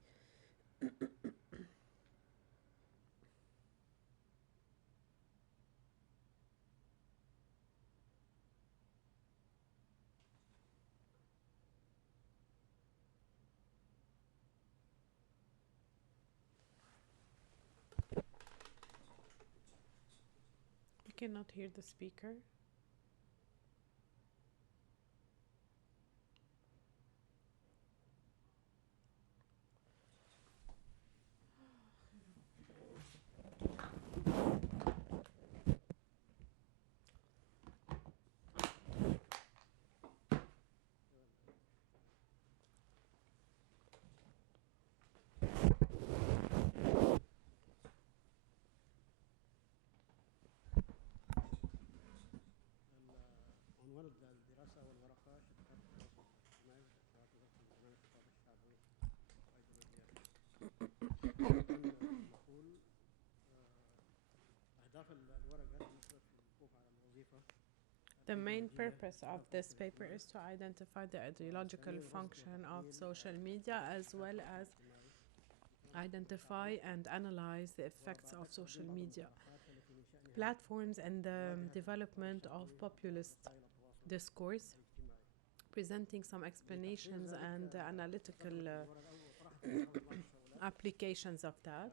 We cannot hear the speaker. عنوان الدراسة والورقة شبكات التواصل الاجتماعي وتوظيف برنامج الخطاب الشعبي وأيديولوجياته. نقول أهداف الورقة بالنسبة للوقوف على الوظيفة. The main purpose of this paper is to identify the ideological function of social media as well as identify and analyze the effects of social media platforms and the development of populist discourse, presenting some explanations and analytical applications of that.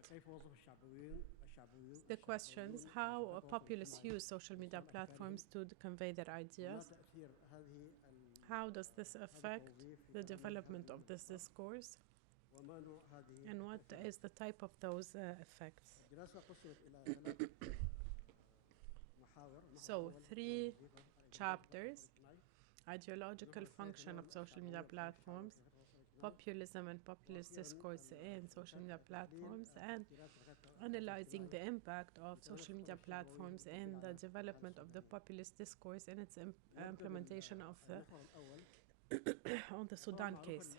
The questions: how populists use social media platforms to convey their ideas. How does this affect the development of this discourse? And what is the type of those effects? So, 3 chapters: ideological function of social media platforms, populism and populist discourse in social media platforms, and analyzing the impact of social media platforms in the development of the populist discourse and its implementation of the on the Sudan case.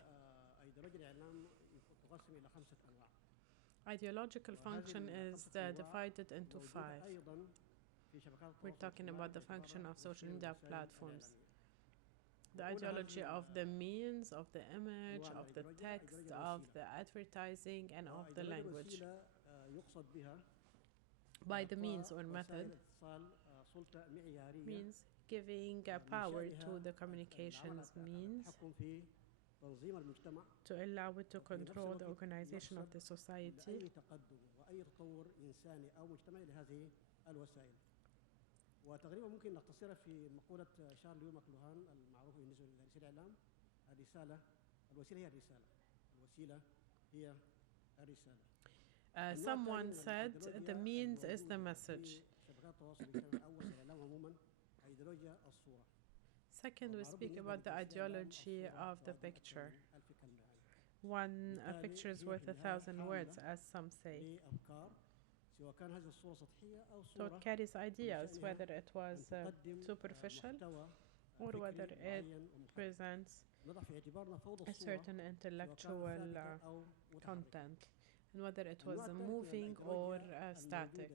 Ideological function is divided into 5. We're talking about the function of social media platforms. The ideology of the means, of the image, of the text, of the advertising, and of the language. By the means or method, means giving power to the communications means to allow it to control the organization of the society. وتقريبا ممكن نختصرها في مقولة شارل ليو ماكلوهان المعروفة بالنسبة لرئيس الإعلام: الرسالة الوسيلة هي الرسالة، الوسيلة هي الرسالة. Someone said the means is the message. شبكات التواصل الاجتماعي أو وسائل الإعلام عموما أيديولوجيا الصورة. Second, we speak about the ideology of the picture. One picture is worth 1,000 words, as some say. So it carries ideas, whether it was superficial or whether it presents a certain intellectual content, and whether it was moving or static.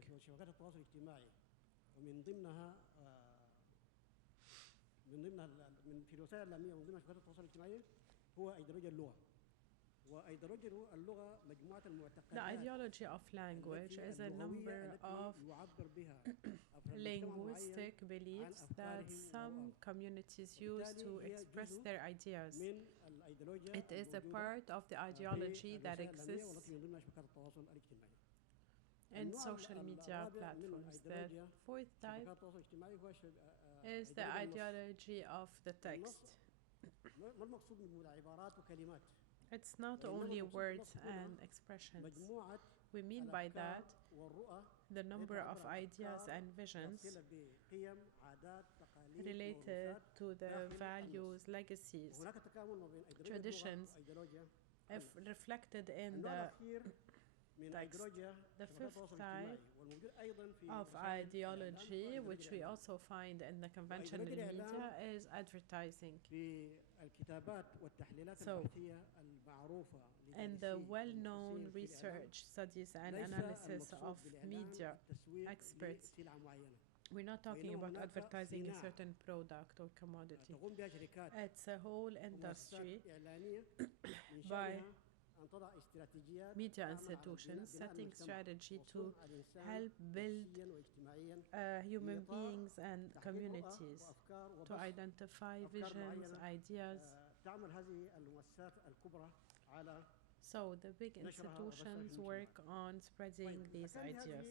في الوسائل الإعلامية ومن ضمن شبكات التواصل الاجتماعي هو أيديولوجيا اللغة. The ideology of language is a number of linguistic beliefs that some communities use to express their ideas. It is a part of the ideology that exists in social media platforms. The 4th type is the ideology of the text. It's not only words and expressions. We mean by that the number of ideas and visions related to the values, legacies, traditions, if reflected in the text. The 5th type of ideology, which we also find in the conventional media, is advertising. So, in the well-known research, studies, and analysis of media experts, we're not talking about advertising a certain product or commodity. It's a whole industry by media institutions setting strategy to help build human beings and communities, to identify visions, ideas. So the big institutions work on spreading these ideas.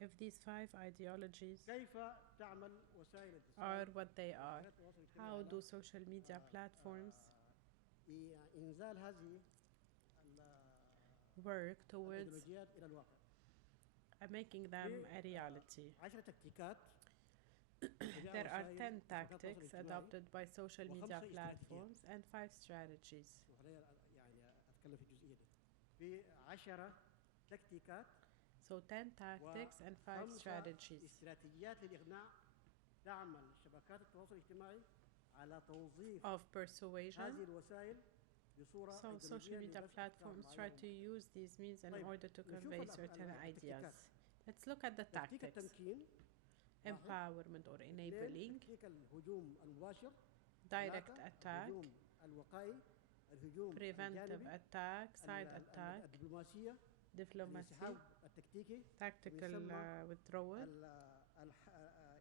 If these 5 ideologies are what they are, how do social media platforms work towards making them a reality? There are 10 tactics adopted by social media platforms and 5 strategies. So 10 tactics and 5 strategies. Of persuasion. So social media platforms try to use these means in order to convey certain ideas. Let's look at the tactics. Empowerment or enabling, direct attack, الهجوم preventive الجانبي، attack, side attack, الدبلوماسية، diplomacy, الانسحاب التكتيكي، tactical ويسمى withdrawal,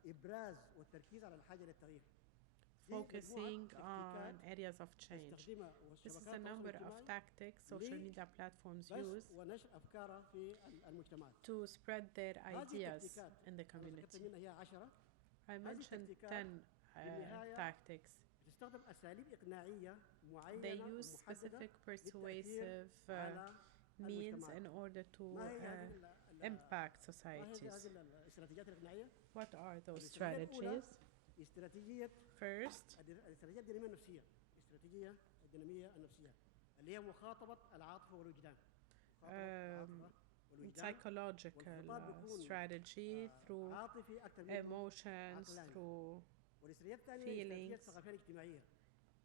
إبراز والتركيز على الحاجة للتغيير. focusing on areas of change. تستخدمها This is وشبكات a التواصل number of الاجتماعي tactics social media platforms use ونشر أفكارها في المجتمعات. to spread their هذه ideas التكتيكات in the أنا ذكرت community. منها هي 10. I mentioned 10 بالنهاية tactics. تستخدم أساليب إقناعية They معينة use ومحددة specific للتأثير persuasive على means المجتمعات. in order to ما هي impact هذه societies. الاستراتيجيات الإقناعية؟ What are those الاستراتيجية الأولى strategies? استراتيجية First, الاستراتيجية الدينامية النفسية، الاستراتيجية الدينامية النفسية اللي هي مخاطبة العاطفة والوجدان. psychological strategy through عاطفي أكثر من emotions, عقلاني. through والاستراتيجية الثانية هي الاستراتيجية feelings. الثقافية الاجتماعية،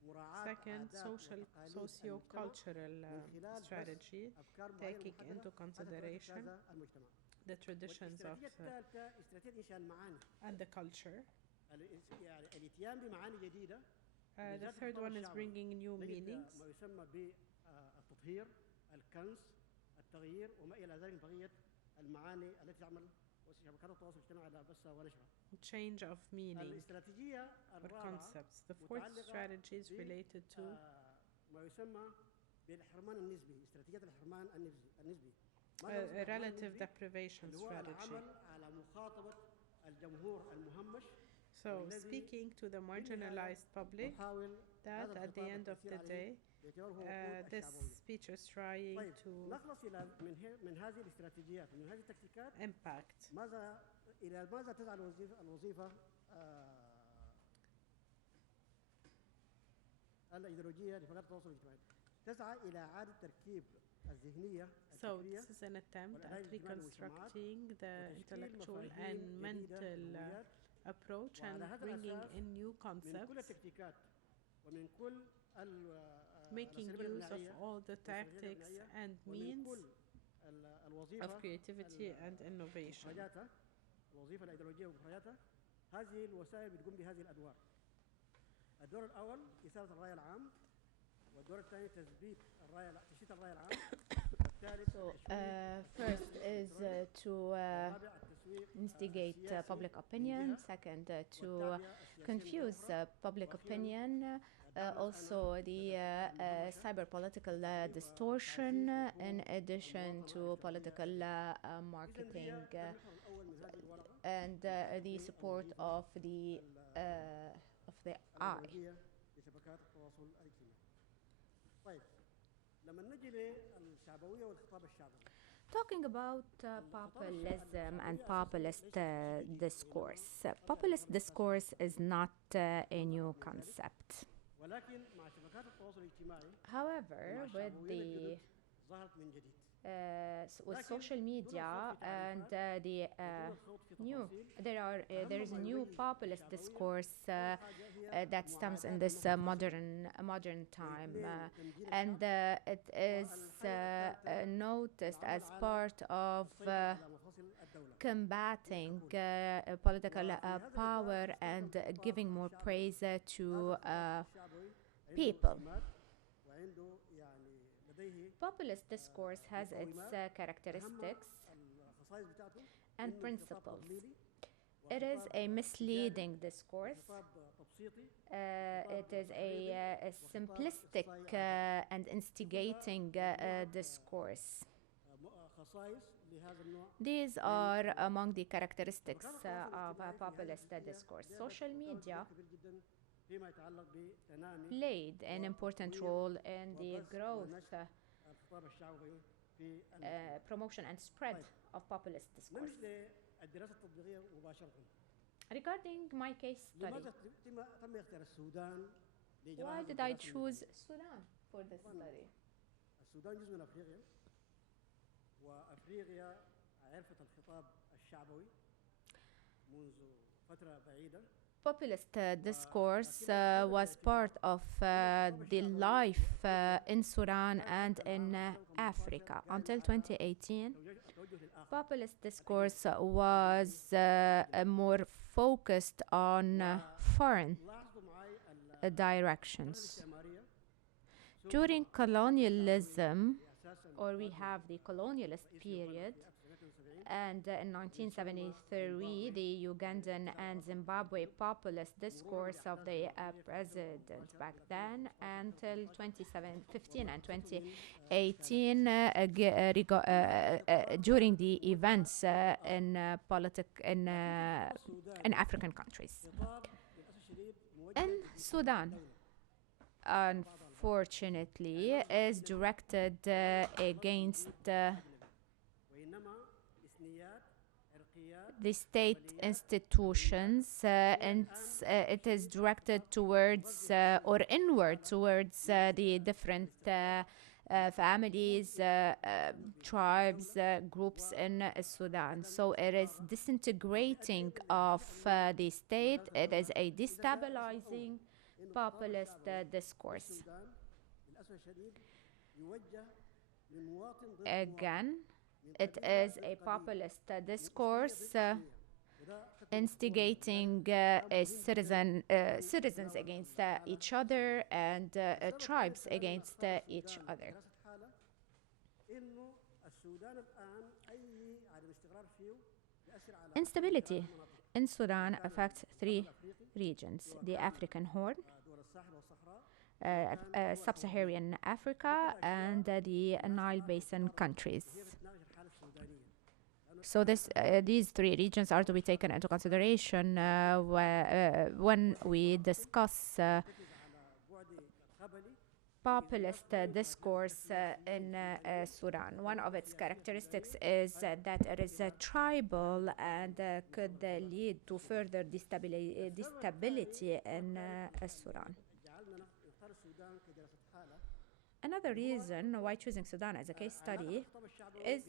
مراعاة Second, عادات social, وتقاليد المجتمع socio-cultural من خلال strategy, أفكار معينة taking محددة into consideration هذا المجتمع. the traditions of والاستراتيجية الثالثة استراتيجية إنشاء المعاني، and the culture. يعني الاتيان بمعاني جديدة. The third one is bringing new meanings. ما يسمى بالتطهير، الكنس، التغيير وما إلى ذلك من بقية المعاني التي تعمل شبكات التواصل الاجتماعي على بثها ونشرها. Change of meaning الاستراتيجية or الرابعة concepts. The fourth strategy is related to ما يسمى بالحرمان النسبي، استراتيجية الحرمان النسبي. a relative deprivation اللي هو strategy. العمل على مخاطبة الجمهور المهمش. So speaking to the marginalized public, that at the end of the day, this speech is trying to نخلص إلى من هذه الاستراتيجيات ومن هذه التكتيكات impact. إلى ماذا تسعى الوظيفة الإيديولوجية لفقرات التواصل الاجتماعي؟ تسعى إلى إعادة تركيب الذهنية So الفكرية this is an attempt at reconstructing the intellectual and mental approach and bringing in new من كل concepts, التكتيكات ومن كل making use of all the tactics and means of creativity and innovation. ومخرجاتها، الوظيفة الإيديولوجية ومخرجاتها. هذه الوسائل بتقوم بهذه الأدوار. الدور الأول إثارة الرأي العام، والدور الثاني تثبيت تشتيت الرأي العام. الثالث First is to instigate public opinion. Second, to confuse public opinion. Also, the cyber political distortion, in addition to political marketing and the support of the eye. لشبكات التواصل الاجتماعي. طيب لما نجي للشعبوية والخطاب الشعبوي. Talking about populism and populist discourse. Populist discourse is not a new concept. ولكن مع شبكات التواصل الاجتماعي However, with the ظهرت من جديد. with social media and there is a new populist discourse that stems in this modern time, and it is noticed as part of combating political power and giving more praise to people. Populist discourse has its characteristics and principles. It is a misleading discourse. It is a simplistic and instigating discourse. These are among the characteristics of populist discourse. Social media played an important role in the growth, promotion and spread of populist discourse. Regarding my case study, why did I choose Sudan for this study? السودان جزء من أفريقيا، وأفريقيا عرفت الخطاب الشعبوي منذ فترة بعيدة. Populist discourse was part of the life in Sudan and in Africa until 2018. Populist discourse was more focused on foreign directions. During colonialism, or we have the colonialist period, and in 1973, the Ugandan and Zimbabwe populist discourse of the president back then until 2015 and 2018 during the events in African countries. In Sudan, unfortunately, is directed against the state institutions, and it is directed towards or inward towards the different families, tribes, groups in Sudan. So it is disintegrating of the state. It is a destabilizing populist discourse. Again, it is a populist discourse instigating citizens against each other and tribes against each other. Instability in Sudan affects three regions: the African Horn, Sub-Saharan Africa, and the Nile Basin countries. So these three regions are to be taken into consideration when we discuss populist discourse in Sudan. One of its characteristics is that it is tribal and could lead to further destability in Sudan. Another reason why choosing Sudan as a case study is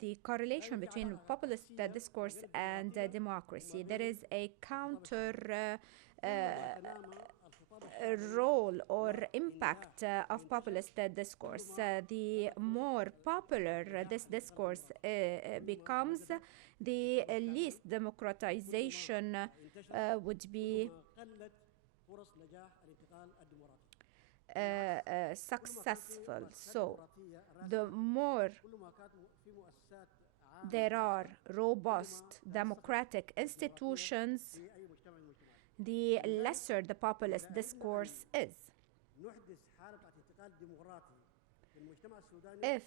the correlation between populist discourse and democracy. There is a counter role or impact of populist discourse. The more popular this discourse becomes, the least democratization would be successful. So the more there are robust democratic institutions, the lesser the populist discourse is. If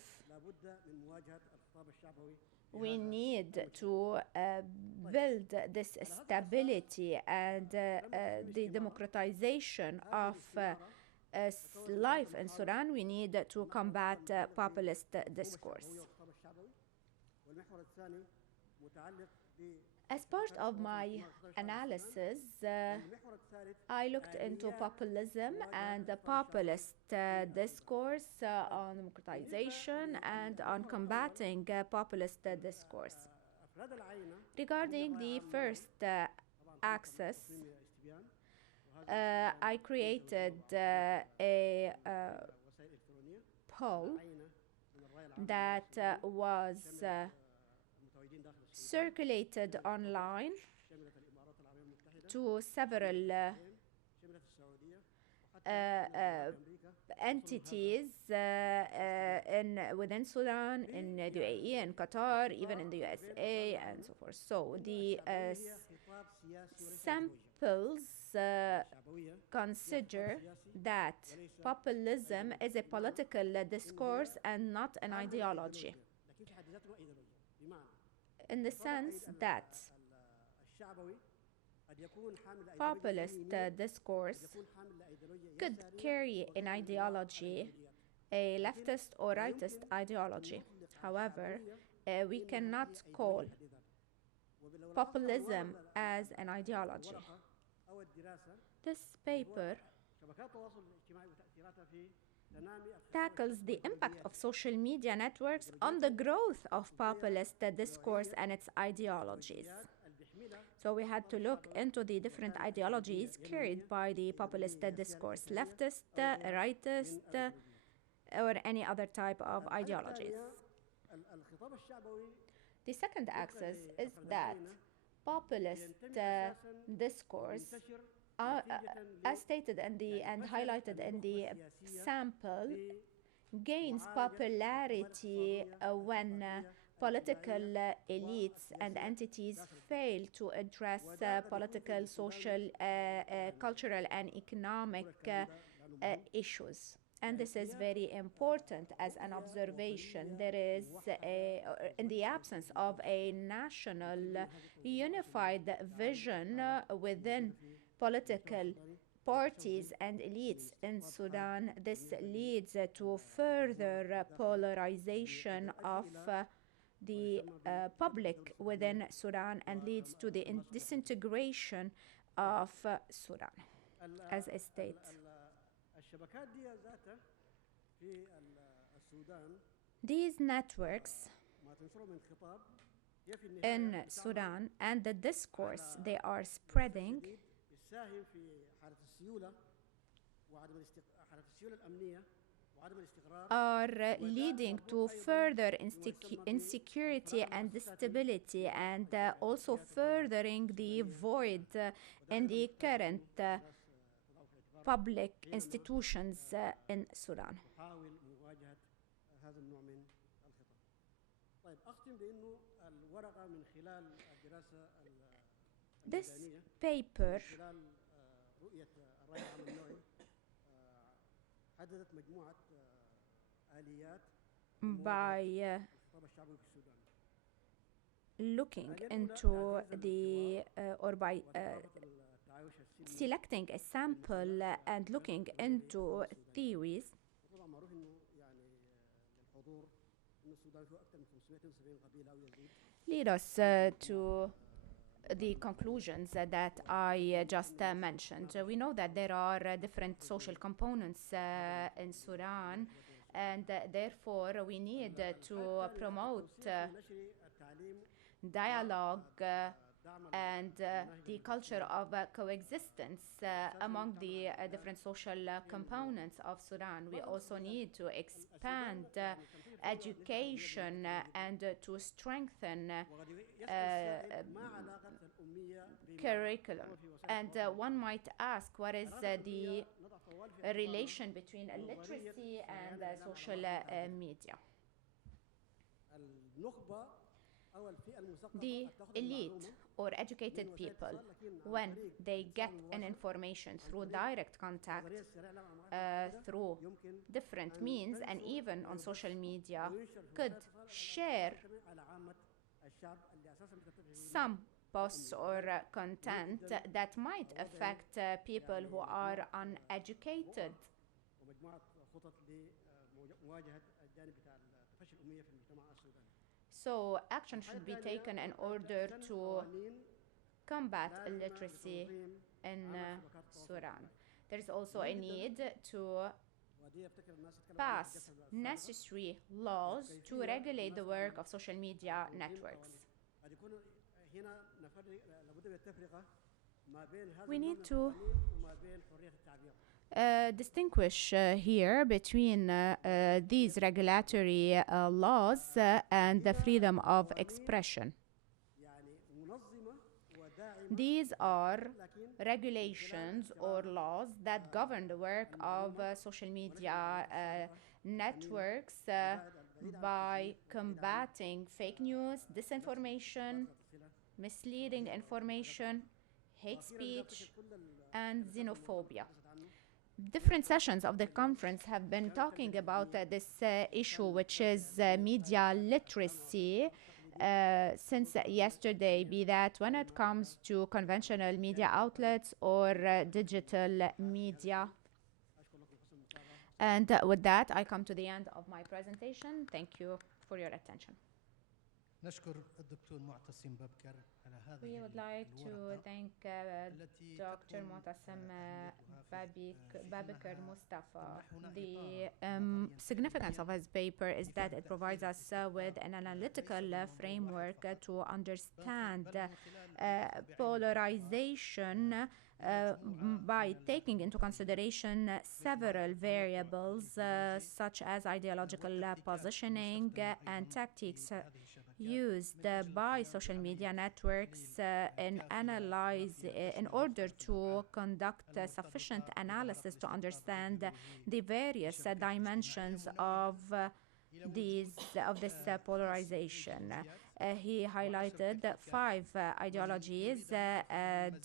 we need to build this stability and the democratization of life in Sudan, we need to combat populist discourse. As part of my analysis, I looked into populism and the populist discourse on democratization and on combating populist discourse. Regarding the first axis, I created a poll that was circulated online to several entities within Sudan, in the UAE, in Qatar, even in the USA, and so forth. So the samples consider that populism is a political discourse and not an ideology, in the sense that populist discourse could carry an ideology, a leftist or rightist ideology. However, we cannot call populism as an ideology. This paper tackles the impact of social media networks on the growth of populist discourse and its ideologies. So we had to look into the different ideologies carried by the populist discourse, leftist, rightist, or any other type of ideologies. The second axis is that populist discourse as stated in the and highlighted in the sample, gains popularity when political elites and entities fail to address political, social, cultural, and economic issues. And this is very important as an observation. There is, in the absence of a national unified vision within political parties and elites in Sudan, this leads to further polarization of the public within Sudan and leads to the disintegration of Sudan as a state. These networks in Sudan and the discourse they are spreading are leading to further insecurity and instability, and also furthering the void in the current public institutions in Sudan. This paper by looking into the or by selecting a sample and looking into theories, lead us to the conclusions that I just mentioned. We know that there are different social components in Sudan, and therefore we need to promote dialogue and the culture of coexistence among the different social components of Sudan. We also need to expand education and to strengthen curriculum. And one might ask, what is the relation between literacy and social media? The elite or educated people, when they get an information through direct contact, through different means and even on social media, could share some posts or content that might affect people who are uneducated. So action should be taken in order to combat illiteracy in Sudan. There is also a need to pass necessary laws to regulate the work of social media networks. We need to distinguish here between these regulatory laws and the freedom of expression. These are regulations or laws that govern the work of social media networks by combating fake news, disinformation, misleading information, hate speech, and xenophobia. Different sessions of the conference have been talking about this issue, which is media literacy, since yesterday, be that when it comes to conventional media outlets or digital media. And with that, I come to the end of my presentation. Thank you for your attention. We would like to thank Dr. Mu'tasim Babakar Mustafa. The significance of his paper is that it provides us with an analytical framework to understand polarization by taking into consideration several variables such as ideological positioning and tactics used by social media networks in order to conduct sufficient analysis to understand the various dimensions of this polarization. He highlighted 5 ideologies and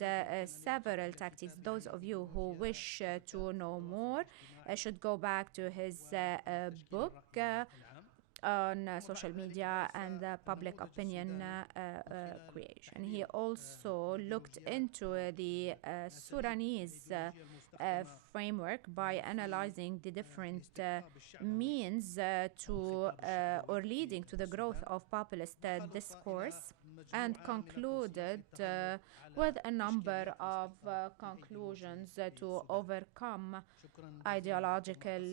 several tactics. Those of you who wish to know more should go back to his book on social media and public opinion creation. He also looked into the Sudanese framework by analyzing the different means or leading to the growth of populist discourse, and concluded with a number of conclusions to overcome ideological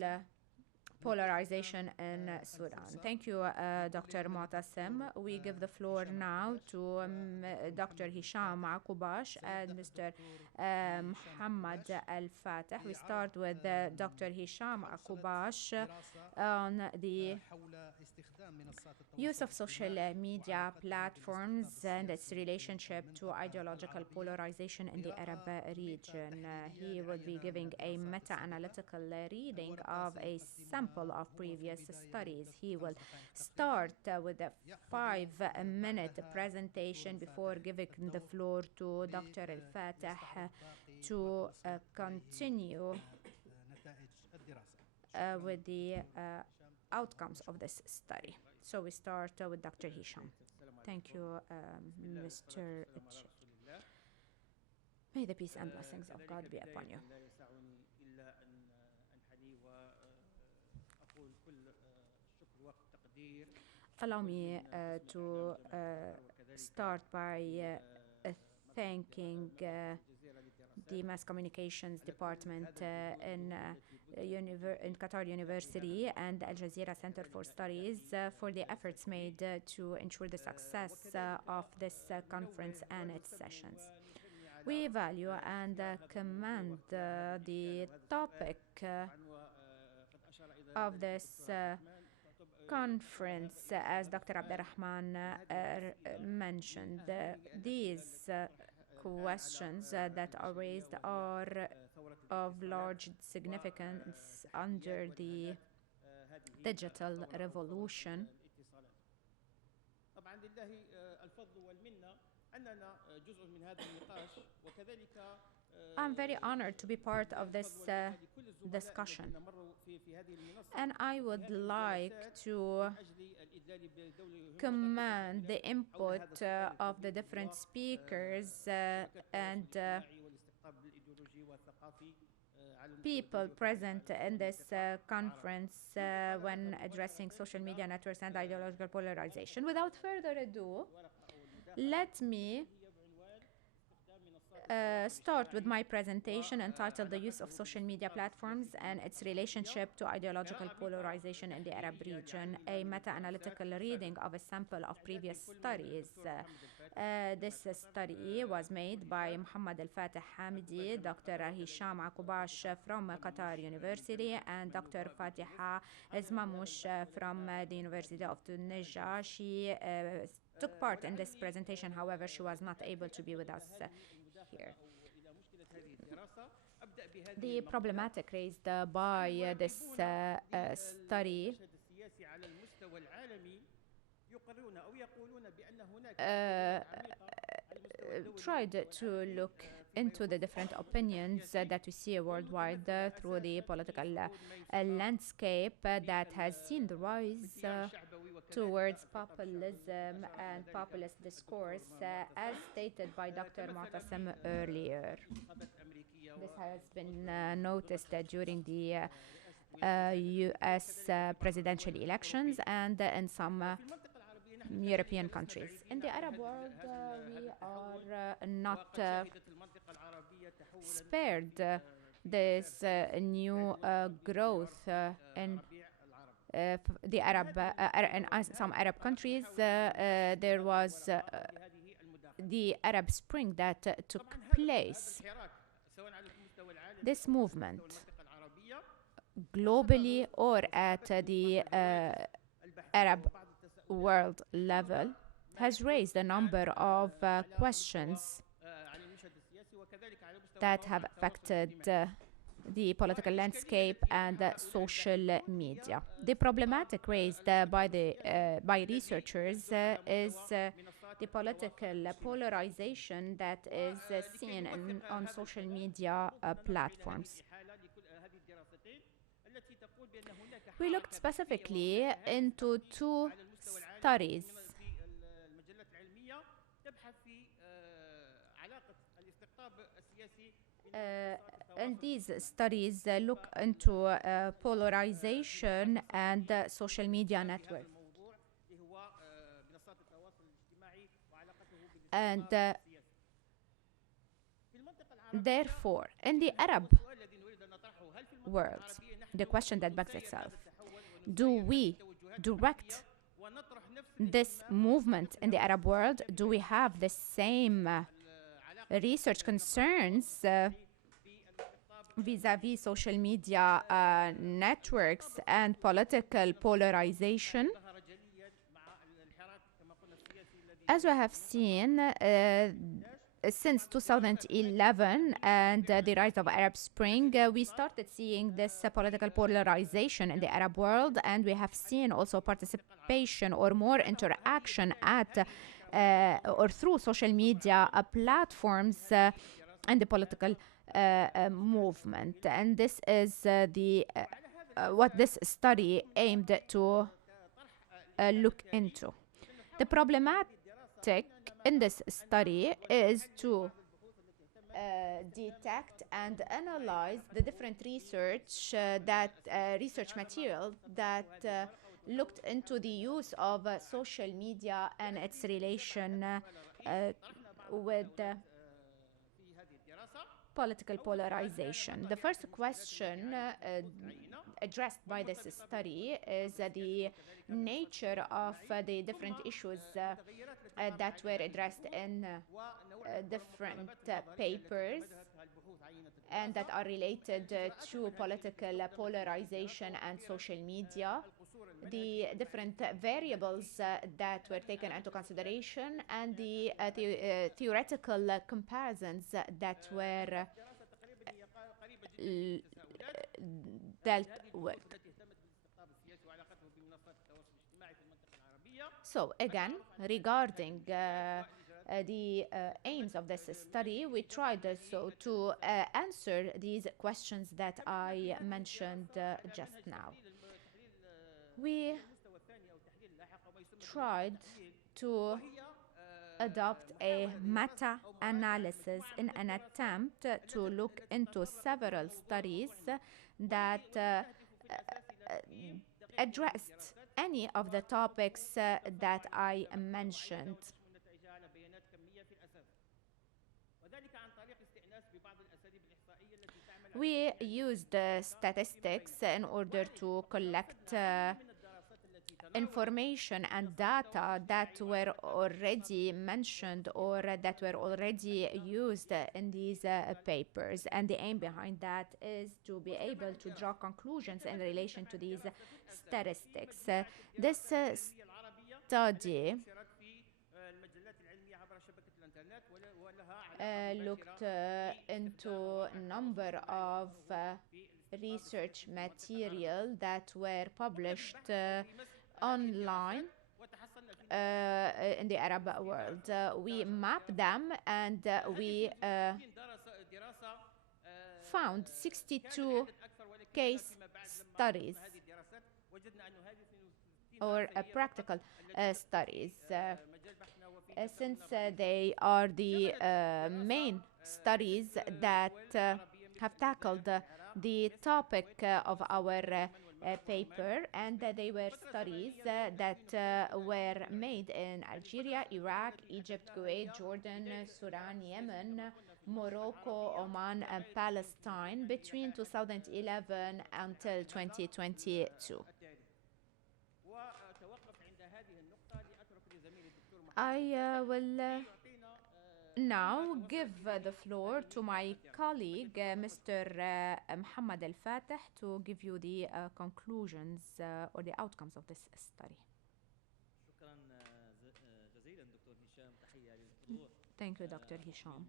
polarization in Sudan. Thank you, Dr. Mu'tasim. We give the floor now to Dr. Hisham Akubash and Mr. Muhammad Al-Fatih. We start with Dr. Hisham Akubash on the use of social media platforms and its relationship to ideological polarization in the Arab region. He will be giving a meta-analytical reading of a sample of previous studies. He will start with a 5-minute presentation before giving the floor to Dr. Al-Fatih to continue with the outcomes of this study. So we start with Dr. Hisham. Thank you, Mr. May the peace and blessings of God be upon you. Allow me to start by thanking the Mass Communications Department in Qatar University and Al Jazeera Center for Studies for the efforts made to ensure the success of this conference and its sessions. We value and commend the topic of this conference, as Dr. Abdurrahman mentioned. These questions that are raised are of large significance under the digital revolution. I'm very honored to be part of this discussion, and I would like to commend the input of the different speakers and people present in this conference when addressing social media networks and ideological polarization. Without further ado, let me start with my presentation entitled The Use of Social Media Platforms and Its Relationship to Ideological Polarization in the Arab Region, a meta-analytical reading of a sample of previous studies. This study was made by Muhammad Al-Fatih Hamidi, Dr. Hisham Akubash from Qatar University, and Dr. Fatiha Ezmamouche from the University of Tunisia. She took part in this presentation, however, she was not able to be with us here. The problematic raised by this study tried to look into the different opinions that we see worldwide through the political landscape that has seen the rise towards populism and populist discourse, as stated by Dr. Mu'tasim earlier. This has been noticed during the US presidential elections and in some European countries. In the Arab world, we are not spared this new growth in the in some Arab countries. There was the Arab Spring that took place. This movement, globally or at the Arab world level has raised a number of questions that have affected the political landscape and social media. The problematic raised by researchers is the political polarization that is seen on social media platforms. We looked specifically into two studies. And these studies look into polarization and social media networks. And therefore, in the Arab world, the question that begs itself, do we direct this movement in the Arab world? Do we have the same research concerns vis-a-vis social media networks and political polarization? As we have seen, since 2011 and the rise of Arab Spring, we started seeing this political polarization in the Arab world, and we have seen also participation or more interaction at or through social media platforms and the political movement. And this is what this study aimed to look into. The problematic in this study is to detect and analyze the different research research material that looked into the use of social media and its relation with political polarization. The first question addressed by this study is the nature of the different issues that were addressed in different papers and that are related to political polarization and social media, the different variables that were taken into consideration, and the theoretical comparisons that were dealt with. So again, regarding the aims of this study, we tried also to answer these questions that I mentioned just now. We tried to adopt a meta-analysis in an attempt to look into several studies that addressed any of the topics that I mentioned. We used statistics in order to collect information and data that were already mentioned or that were already used in these papers. And the aim behind that is to be able to draw conclusions in relation to these statistics. This study looked into a number of research material that were published online in the Arab world. We mapped them and we found 62 case studies or practical studies. Since they are the main studies that have tackled the topic of our paper, and they were studies that were made in Algeria, Iraq, Egypt, Kuwait, Jordan, Sudan, Yemen, Morocco, Oman, and Palestine between 2011 until 2022. I will now give the floor to my colleague, Mr. Mohammed Al-Fatih, to give you the conclusions or the outcomes of this study. Thank you, Dr. Hisham.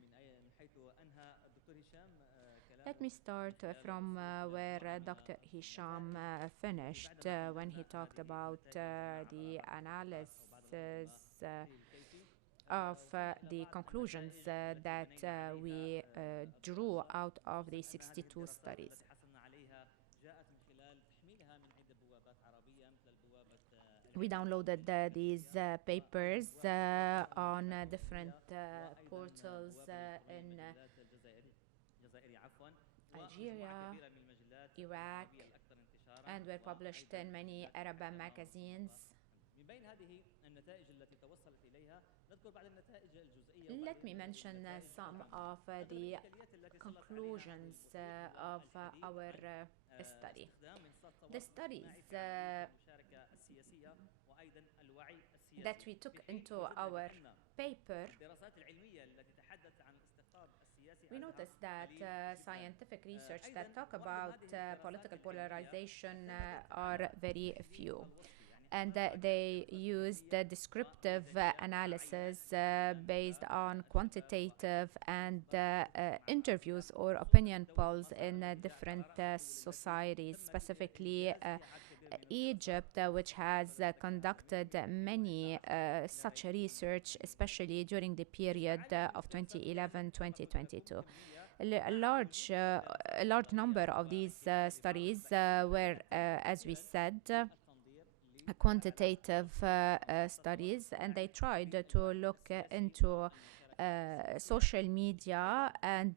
Let me start from where Dr. Hisham finished when he talked about the analysis of the conclusions that we drew out of the 62 studies. We downloaded these papers on different portals in Algeria, Iraq, and were published in many Arab magazines. Let me mention some of the conclusions of our study. The studies that we took into our paper, we noticed that scientific research that talk about political polarization are very few. And they used the descriptive analysis based on quantitative and interviews or opinion polls in different societies, specifically Egypt, which has conducted many such research, especially during the period of 2011-2022. A large number of these studies were, as we said, quantitative studies, and they tried to look into social media and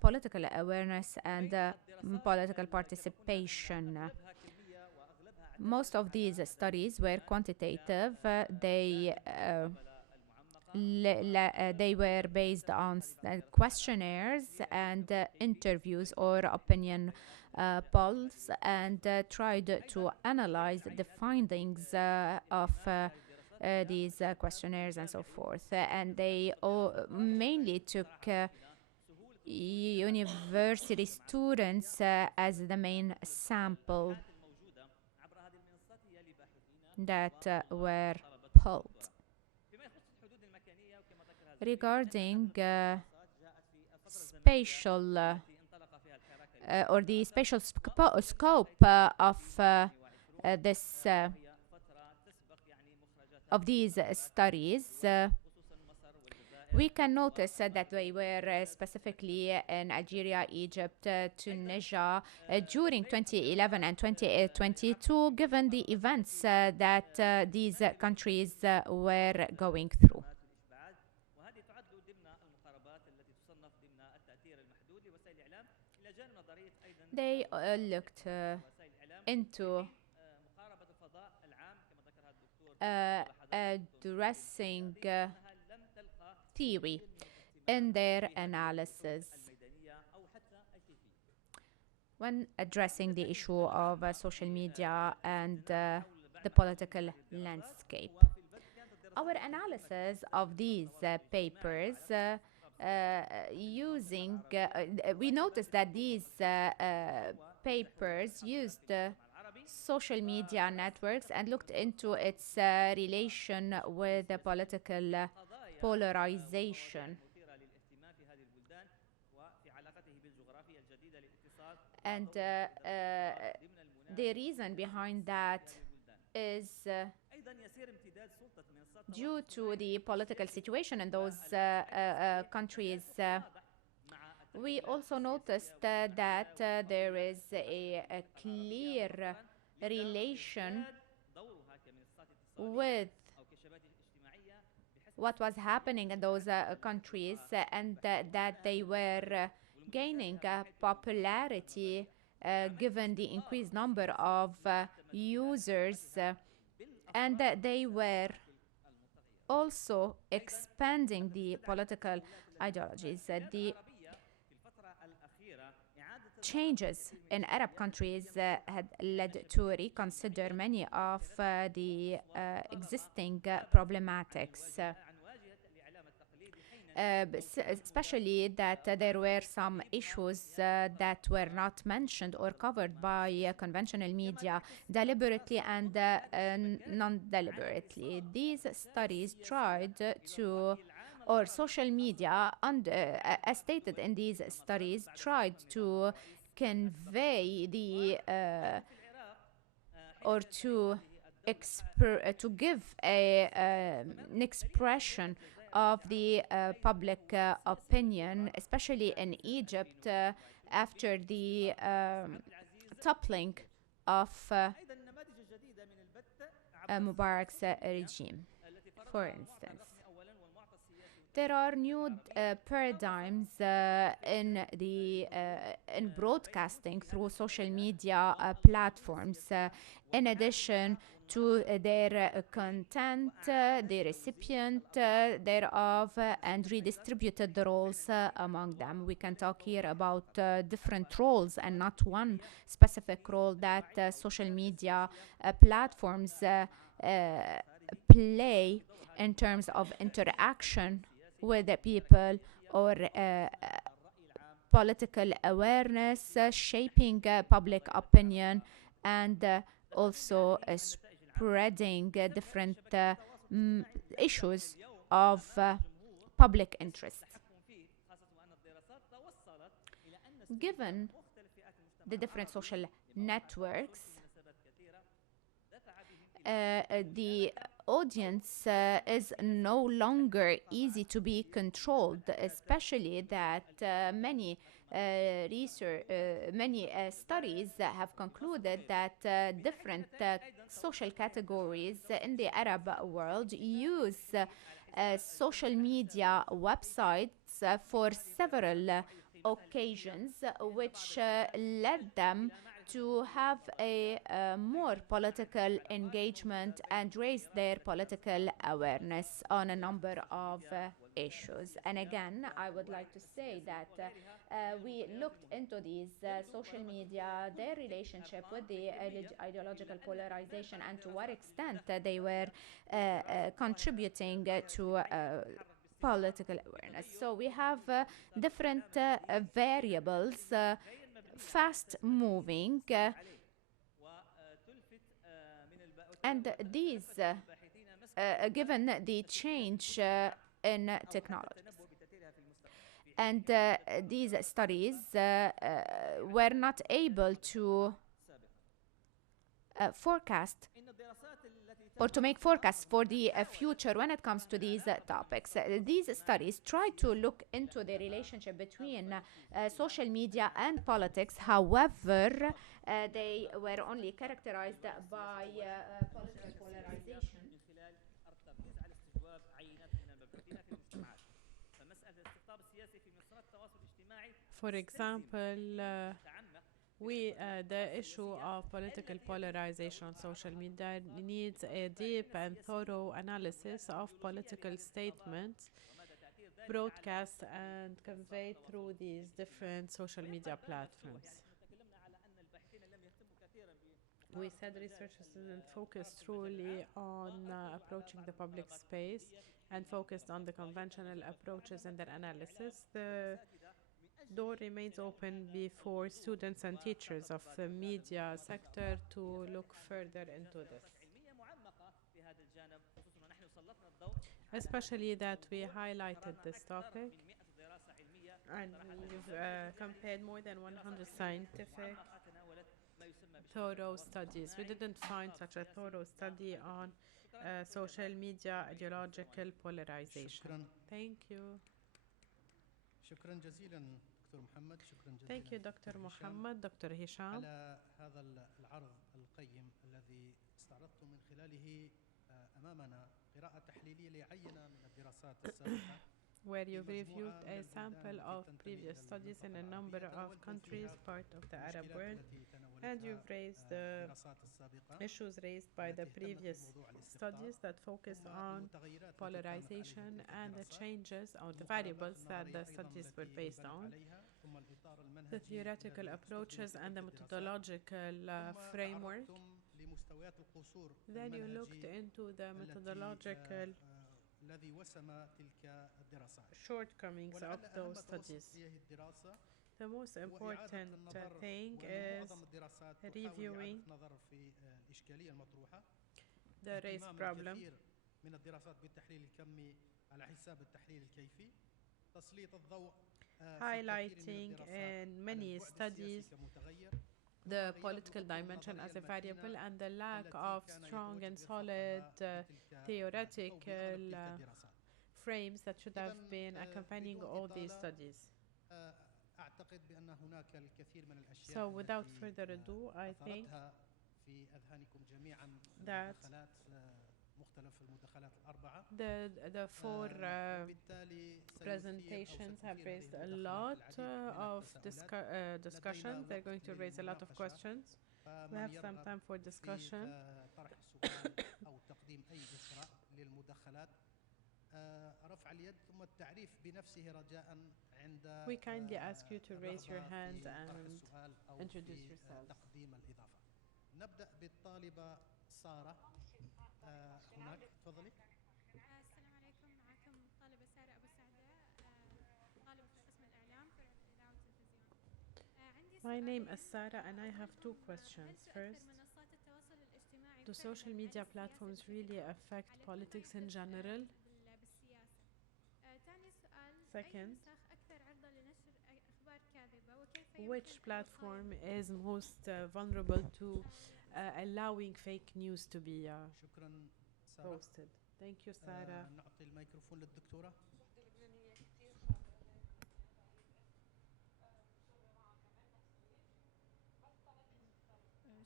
political awareness and political participation. Most of these studies were quantitative. They were based on questionnaires and interviews or opinion polls, and tried to analyze the findings of these questionnaires and so forth. And they mainly took university students as the main sample that were polled. Regarding spatial or the spatial scope of this of these studies, we can notice that they were specifically in Algeria, Egypt, Tunisia during 2011 and 2022, given the events that these countries were going through. They looked into addressing theory in their analysis when addressing the issue of social media and the political landscape. Our analysis of these papers we noticed that these papers used social media networks and looked into its relation with the political polarization. And the reason behind that is due to the political situation in those countries. We also noticed that there is a clear relation with what was happening in those countries, and that they were gaining popularity given the increased number of users, and they were also expanding the political ideologies. The changes in Arab countries had led to reconsider many of the existing problematics. Especially that there were some issues that were not mentioned or covered by conventional media deliberately and non-deliberately. These studies tried to or social media, as stated in these studies, tried to convey the or to give an expression of the public opinion, especially in Egypt after the toppling of Mubarak's regime, for instance. There are new paradigms in broadcasting through social media platforms. In addition to their content, the recipient thereof, and redistributed the roles among them. We can talk here about different roles and not one specific role that social media platforms play in terms of interaction with the people or political awareness, shaping public opinion, and also spreading different issues of public interest. Given the different social networks, the audience is no longer easy to be controlled, especially that many studies have concluded that different social categories in the Arab world use social media websites for several occasions, which led them to have a more political engagement and raise their political awareness on a number of issues. And again, I would like to say that we looked into these social media, their relationship with the ideological polarization, and to what extent they were contributing to political awareness. So we have different variables, fast moving, and these given the change in technologies. And these studies were not able to forecast or to make forecasts for the future when it comes to these topics. These studies try to look into the relationship between social media and politics. However, they were only characterized by political polarization. For example, the issue of political polarization on social media needs a deep and thorough analysis of political statements broadcast and conveyed through these different social media platforms. We said researchers didn't focus truly on approaching the public space and focused on the conventional approaches in their analysis. The door remains open before students and teachers of the media sector to look further into this. Especially that we highlighted this topic and we've compared more than 100 scientific thorough studies. We didn't find such a thorough study on social media ideological polarization. Thank you. شكرا جزيلا دكتور محمد. شكرا جزيلا. Thank you, Dr. Muhammad, Dr. Hisham. على هذا العرض القيم الذي استعرضتم من خلاله أمامنا قراءة تحليلية لعينة من الدراسات السابقة. Where you've reviewed a sample of previous studies in a number of countries, part of the Arab world, and you've raised the issues raised by the previous studies that focus on polarization and the changes or the variables that the studies were based on, the theoretical approaches and the methodological framework. Then you looked into the methodological shortcomings of those studies. The most important thing is reviewing the race problem. على حساب التحليل الكيفي، تسليط الضوء highlighting in many studies the political dimension as a variable and the lack of strong and solid theoretical frames that should have been accompanying all these studies. أعتقد بأن هناك الكثير من الأشياء So without further ado, I think في أذهانكم جميعا that مختلف المداخلات الأربعة. The four presentations have raised a lot of discussion. They're going to raise a lot of questions. We have some time for discussion. طرح سؤال أو تقديم أي إثراء للمداخلات. رفع اليد ثم التعريف بنفسه رجاء عند We kindly ask you to raise your hand and introduce yourself. تقديم الإضافة. نبدأ بالطالبة سارة. هناك تفضلي. السلام عليكم، معكم الطالبة سارة أبو سعدة، طالبة في قسم الإعلام فرع الإذاعة والتلفزيون. My name is Sarah and I have two questions. First, do social media platforms really affect politics in general? Second, which platform is most vulnerable to allowing fake news to be posted? Thank you, Sarah. نعطي الميكروفون للدكتورة.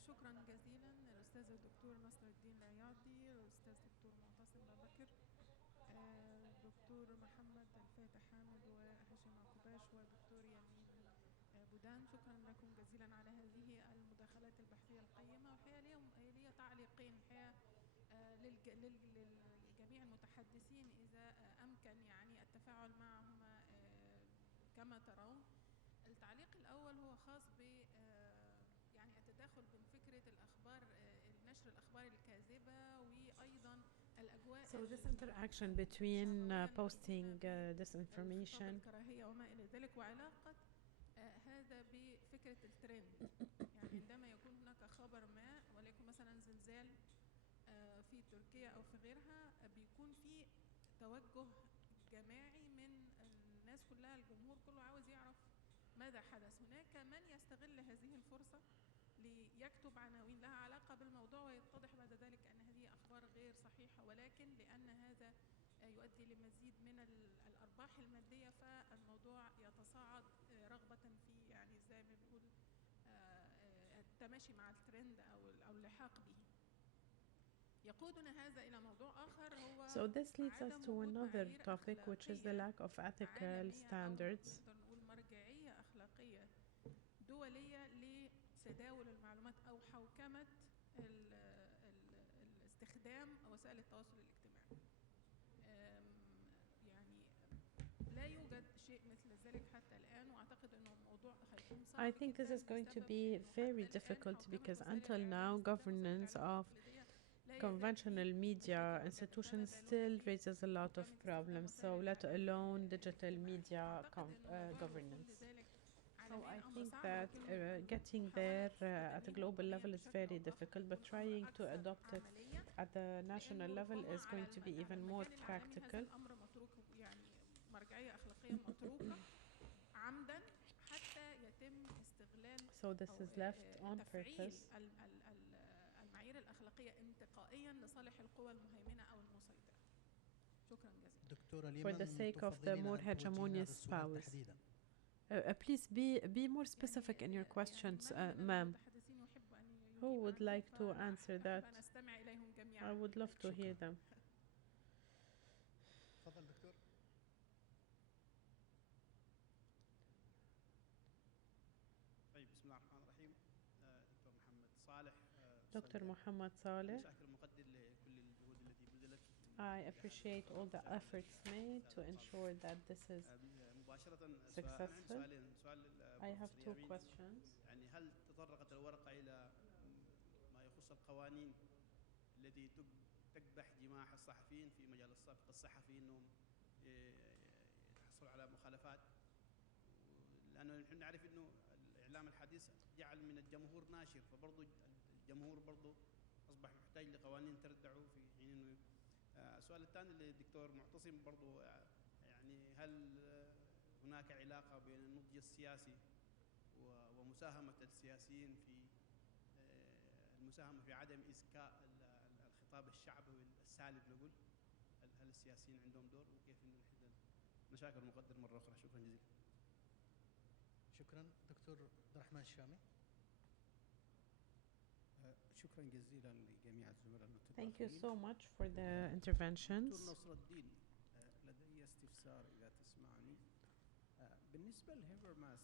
شكرا جزيلا الأستاذ الدكتور نصر الدين العياضي، الأستاذ دكتور معتصم بكر، الدكتور محمد الفاتح حامد وهشام عكوباش والدكتور يمين بودان. شكرا لكم جزيلا على هذه المداخلات البحثية القيمة. والحقيقة لي تعليقين الحقيقة للجميع المتحدثين إذا أمكن يعني التفاعل معهما كما ترون. التعليق الأول هو خاص ب يعني التداخل بين فكرة الأخبار، نشر الأخبار الكاذبة وأيضا الأجواء. So this interaction between posting disinformation الكراهية وما إلى ذلك، وعلاقة هذا بفكرة الترند. يعني عندما يكون هناك خبر ما وليكن مثلا زلزال في تركيا أو في غيرها، بيكون في توجه جماعي من الناس كلها، الجمهور كله عاوز يعرف ماذا حدث. هناك من يستغل هذه الفرصة ليكتب عناوين لها علاقة بالموضوع ويتضح بعد ذلك أن هذه أخبار غير صحيحة، ولكن لأن هذا يؤدي لمزيد من الأرباح المادية فالموضوع يتصاعد رغبة في يعني زي ما بنقول التماشي مع الترند أو اللحاق به. يقودنا هذا إلى موضوع آخر هو So this leads us to another topic, which is the lack of ethical standards. نقول مرجعية أخلاقية دولية لتداول المعلومات أو حوكمة استخدام وسائل التواصل الاجتماعي. يعني لا يوجد شيء مثل ذلك حتى الآن، وأعتقد أنه الموضوع هيكون صعب. I think this is going to be very difficult because until now governance of conventional media institutions still raises a lot of problems, so let alone digital media governance. So I think that getting there at a global level is very difficult, but trying to adopt it at the national level is going to be even more practical. So this is left on purpose. المعايير الأخلاقية انتقائيا لصالح القوى المهيمنة أو المسيطرة. شكرا جزيلا. For the sake of the more hegemonious powers. Please be more specific in your questions, ma'am. Who would like to answer that? I would love to hear them. تفضل دكتور. طيب بسم الله الرحمن الرحيم. دكتور محمد صالح. Dr. Muhammad Saleh. I appreciate all the efforts made to ensure that this is successful. I have two questions. يعني هل تطرقت الورقة إلى ما يخص القوانين التي تكبح جماح الصحفيين في مجال السابق الصحفي إنهم يحصلوا على مخالفات؟ لأنه نحن نعرف إنه الإعلام الحديث جعل من الجمهور ناشر، فبرضه الجمهور برضه أصبح محتاج لقوانين تردعه في حين إنه. السؤال الثاني للدكتور معتصم برضه هل هناك علاقة بين النضج السياسي ومساهمة السياسيين في المساهمة في عدم إزكاء الخطاب الشعبوي السالب نقول؟ هل السياسيين عندهم دور وكيف إنه نحن نشاكر المقدر مرة أخرى؟ شكرا جزيلا. شكرا. دكتور عبد الرحمن الشامي. شكرا جزيلا لجميع الزملاء المتداخلين. Thank you so much for the interventions. دكتور نصر الدين، لدي استفسار إذا تسمعني. بالنسبة لهيفرماس،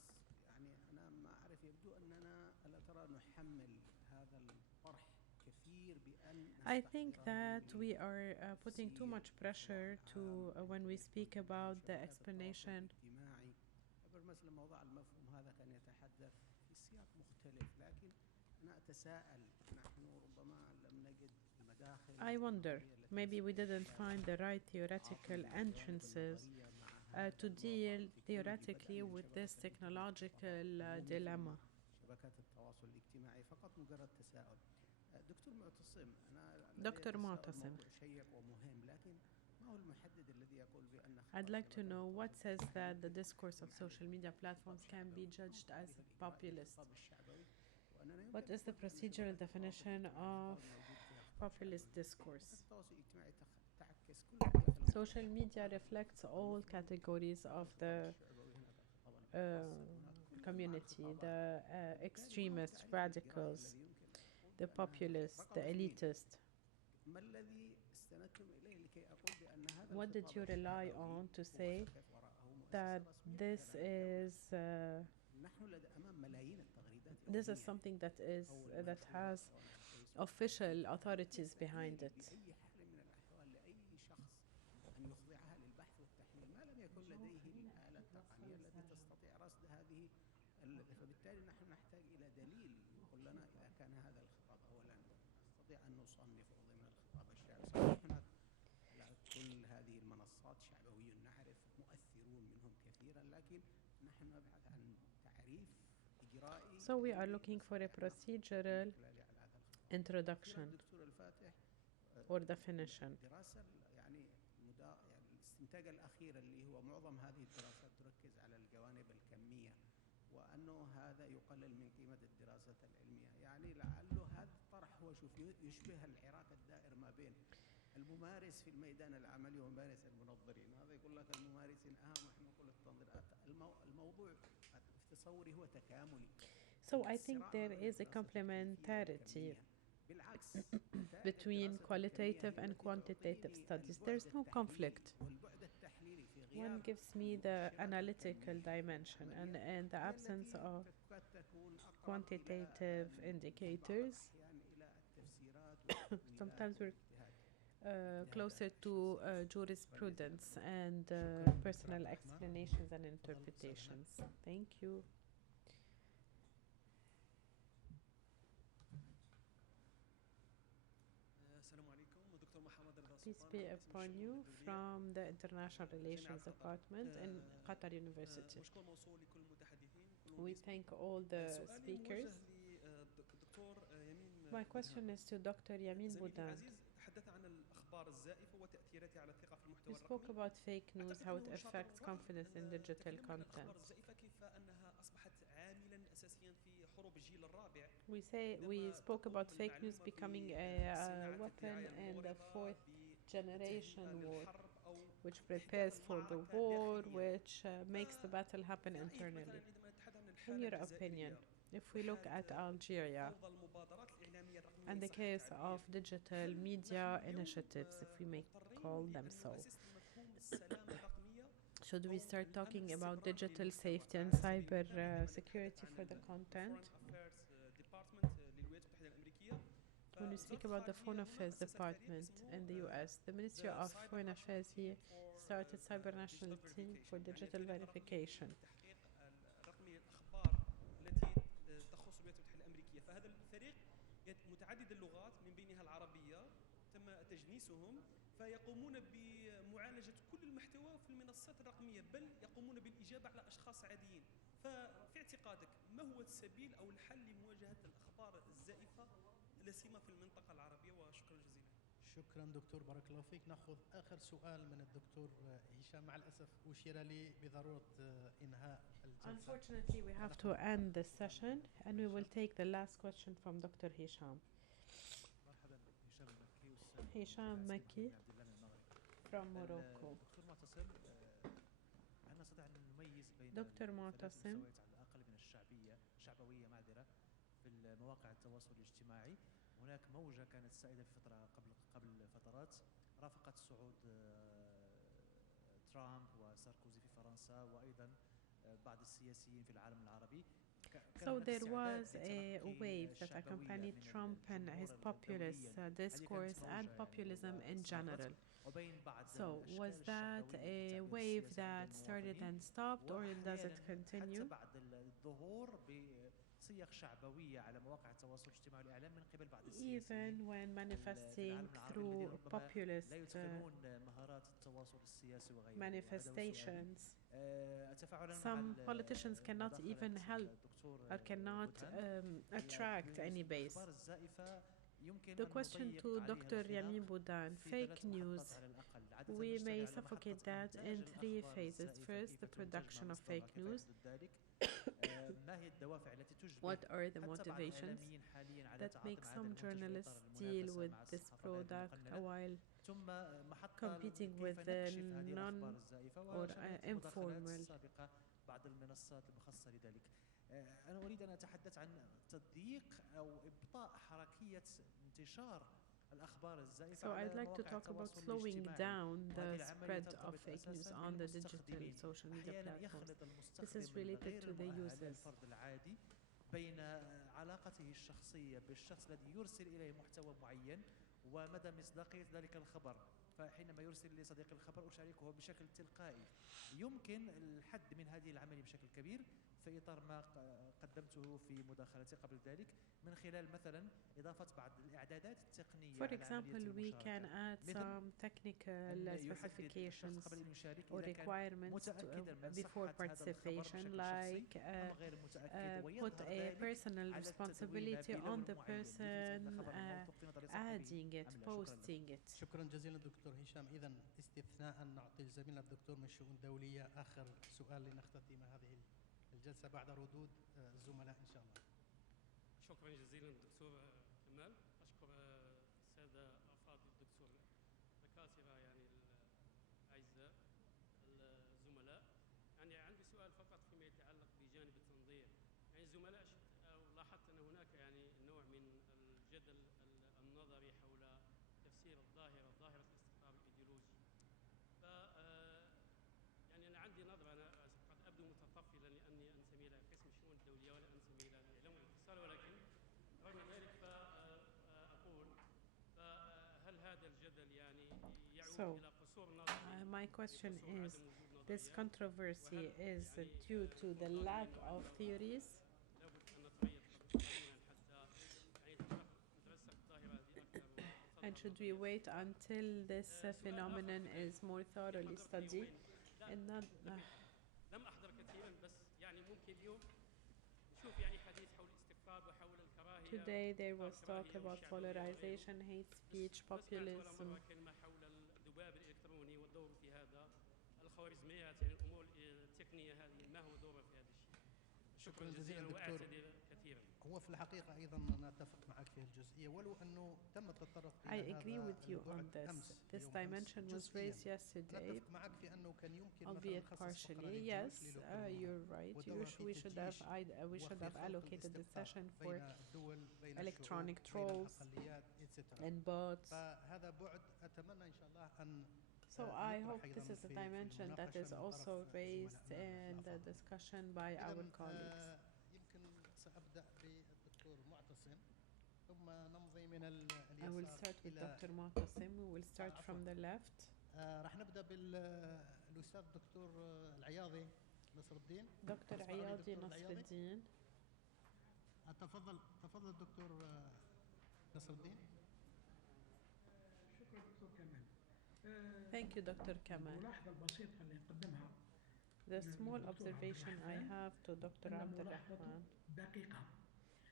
يعني أنا ما أعرف، يبدو أننا ألا ترى نحمل هذا الطرح كثير بأن I think that we are putting too much pressure to when we speak about the explanation. هيفرماس لما وضع المفهوم هذا كان يتحدث في سياق مختلف، لكن أنا أتساءل، نحن ربما لم نجد المداخل. I wonder, maybe we didn't find the right theoretical entrances to deal theoretically with this technological dilemma. شبكات التواصل الاجتماعي فقط مجرد تساؤل. دكتور معتصم، دكتور معتصم, شيق ومهم، لكن ما هو المحدد الذي يقول بأن I'd like to know what says that the discourse of social media platforms can be judged as populist. What is the procedural definition of populist discourse? Social media reflects all categories of the community, the extremists, radicals, the populists, the elitists. What did you rely on to say that this is something that has official authorities behind it? فبالتالي نحن نحتاج إلى دليل يقول لنا إذا كان هذا الخطاب أولا نستطيع أن نصنفه ضمن الخطاب الشعبي. صحيح هناك على كل هذه المنصات شعبويون نعرف مؤثرون منهم كثيرا، لكن نحن نبحث عن تعريف إجرائي. So we are looking for a procedural introduction or definition. دراسة يعني الاستنتاج الأخير اللي هو معظم هذه الدراسات تركز على الجوانب الكمية، وأنه هذا يقلل من قيمة الدراسة العلمية. يعني لعله هذا الطرح هو يشبه العراك الدائر ما بين الممارس في الميدان العملي وممارس المنظرين. هذا يقول لك الممارسين أهم، ونحن نقول التنظير. الموضوع في تصوري هو تكاملي. So I think there is a complementarity between qualitative and quantitative studies. There's no conflict. One gives me the analytical dimension, and in the absence of quantitative indicators, sometimes we're closer to jurisprudence and personal explanations and interpretations. Thank you. Peace be upon you, from the International Relations Department in Qatar University. We thank all the speakers. My question is to Dr. Yamin Boudin. You spoke about fake news, how it affects confidence in digital content. We spoke about fake news becoming a weapon in the fourth generation war, which prepares for the war, which makes the battle happen internally. In your opinion, if we look at Algeria and the case of digital media initiatives, if we may call them so, should we start talking about digital safety and cyber security for the content? When we speak about the Foreign Affairs Department in the US, the Ministry of Foreign Affairs here started cyber national team for digital verification. متعدد اللغات من بينها العربية تم تجنيسهم، فيقومون بمعالجة كل المحتوى في المنصات الرقمية، بل يقومون بالإجابة على أشخاص عاديين. ففي اعتقادك ما هو السبيل أو الحل لمواجهة الأخبار الزائفة لا سيما في المنطقة العربية؟ وشكرا جزيلا. شكرا دكتور، بارك الله فيك. ناخذ آخر سؤال من الدكتور هشام. مع الأسف أشير لي بضرورة إنهاء الجلسة. Unfortunately, we have to end this session, and we will take the last question from Dr. Hisham. مرحبا، هشام المكي، أستاذ هشام مكي عبد الله المغرب. from Morocco. دكتور معتصم، هل نستطيع أن نميز بين دكتور ثلاث معتصم. مستويات على الأقل من الشعبوية في مواقع التواصل الاجتماعي؟ هناك موجة كانت سائدة في فترة قبل فترات رافقت صعود ترامب وساركوزي في فرنسا، وأيضا بعض السياسيين في العالم العربي. So there was a wave that accompanied Trump and his populist discourse and populism in general. So was that a wave that started and stopped, or does it continue? Even when manifesting through populist manifestations, some politicians cannot even help or cannot attract any base. The question to Dr. Yamin Boudan, fake news, we may suffocate that in three phases. First, the production of fake news. What are the motivations that make some journalists deal with this product while competing with the non or informal? أنا أريد أن أتحدث عن تضييق أو إبطاء حركية انتشار الأخبار الزائفة. So I'd like to talk about slowing down the spread of fake news on the digital social media platforms. This is related to the users. بين علاقته الشخصية بالشخص الذي يرسل إليه محتوى معين ومدى مصداقية ذلك الخبر. فحينما يرسل لي صديقي الخبر أشاركه بشكل تلقائي. يمكن الحد من هذه العملية بشكل كبير في إطار ما قدمته في مداخلتي قبل ذلك من خلال مثلا إضافة بعض الإعدادات التقنية. For example, we can add some technical specifications or requirements before participation, like put a personal responsibility on the person adding it, posting it. شكرا جزيلا دكتور هشام. إذا استثناء نعطي زميلنا الدكتور من الشؤون الدولية آخر سؤال لنختتم هذه الجلسة بعد ردود الزملاء إن شاء الله. شكرا جزيلا دكتور كمال. أشكر السادة أفاضل الدكتور الدكاترة يعني الأعزاء الزملاء. يعني عندي سؤال فقط فيما يتعلق بجانب التنظير. يعني الزملاء لاحظت أن هناك يعني نوع من الجدل النظري حول تفسير ظاهرة الاستقطاب الإيديولوجي. يعني أنا عندي نظرة، أنا قد أبدو متطفلا لأني أنتمي إلى قسم الشؤون الدولية ولا أنتمي إلى الإعلام والاتصال، ولكن رغم ذلك فأقول فهل هذا الجدل يعني يعود إلى قصور نظري؟ My question is, this controversy is due to the lack of theories? And should we wait until this phenomenon is more thoroughly studied? لم أحضر كثيرا، بس يعني ممكن اليوم نشوف يعني حديث حول الاستقطاب وحول الكراهية. Today there was talk about polarization, hate speech, populism. كلمة حول الذباب الإلكتروني والدور في هذا، الخوارزميات، يعني الأمور التقنية هذه ما هو دورها في هذا الشيء؟ شكرا جزيلا دكتور. كثيرا. هو في الحقيقة أيضا نتفق معك في الجزئية، ولو أنه تم التطرق I agree with you on this. This dimension was raised yesterday, نتفق معك في أنه كان يمكن albeit partially. Yes, you're right. We should have allocated the session for electronic trolls and bots. فهذا بعد أتمنى إن شاء الله أن So I hope this is a dimension that is also raised in the discussion by our colleagues. سأبدأ بالدكتور معتصم ثم نمضي من I will start with Dr. Mu'tasim. We will start from the left. راح نبدأ بالأستاذ الدكتور العياضي نصر الدين. دكتور عياضي نصر الدين. تفضل دكتور نصر الدين. شكرا دكتور كمال. Thank you, Dr. Kamal. الملاحظة البسيطة اللي قدمها The small observation I have to Dr. Abdulrahman, دقيقة.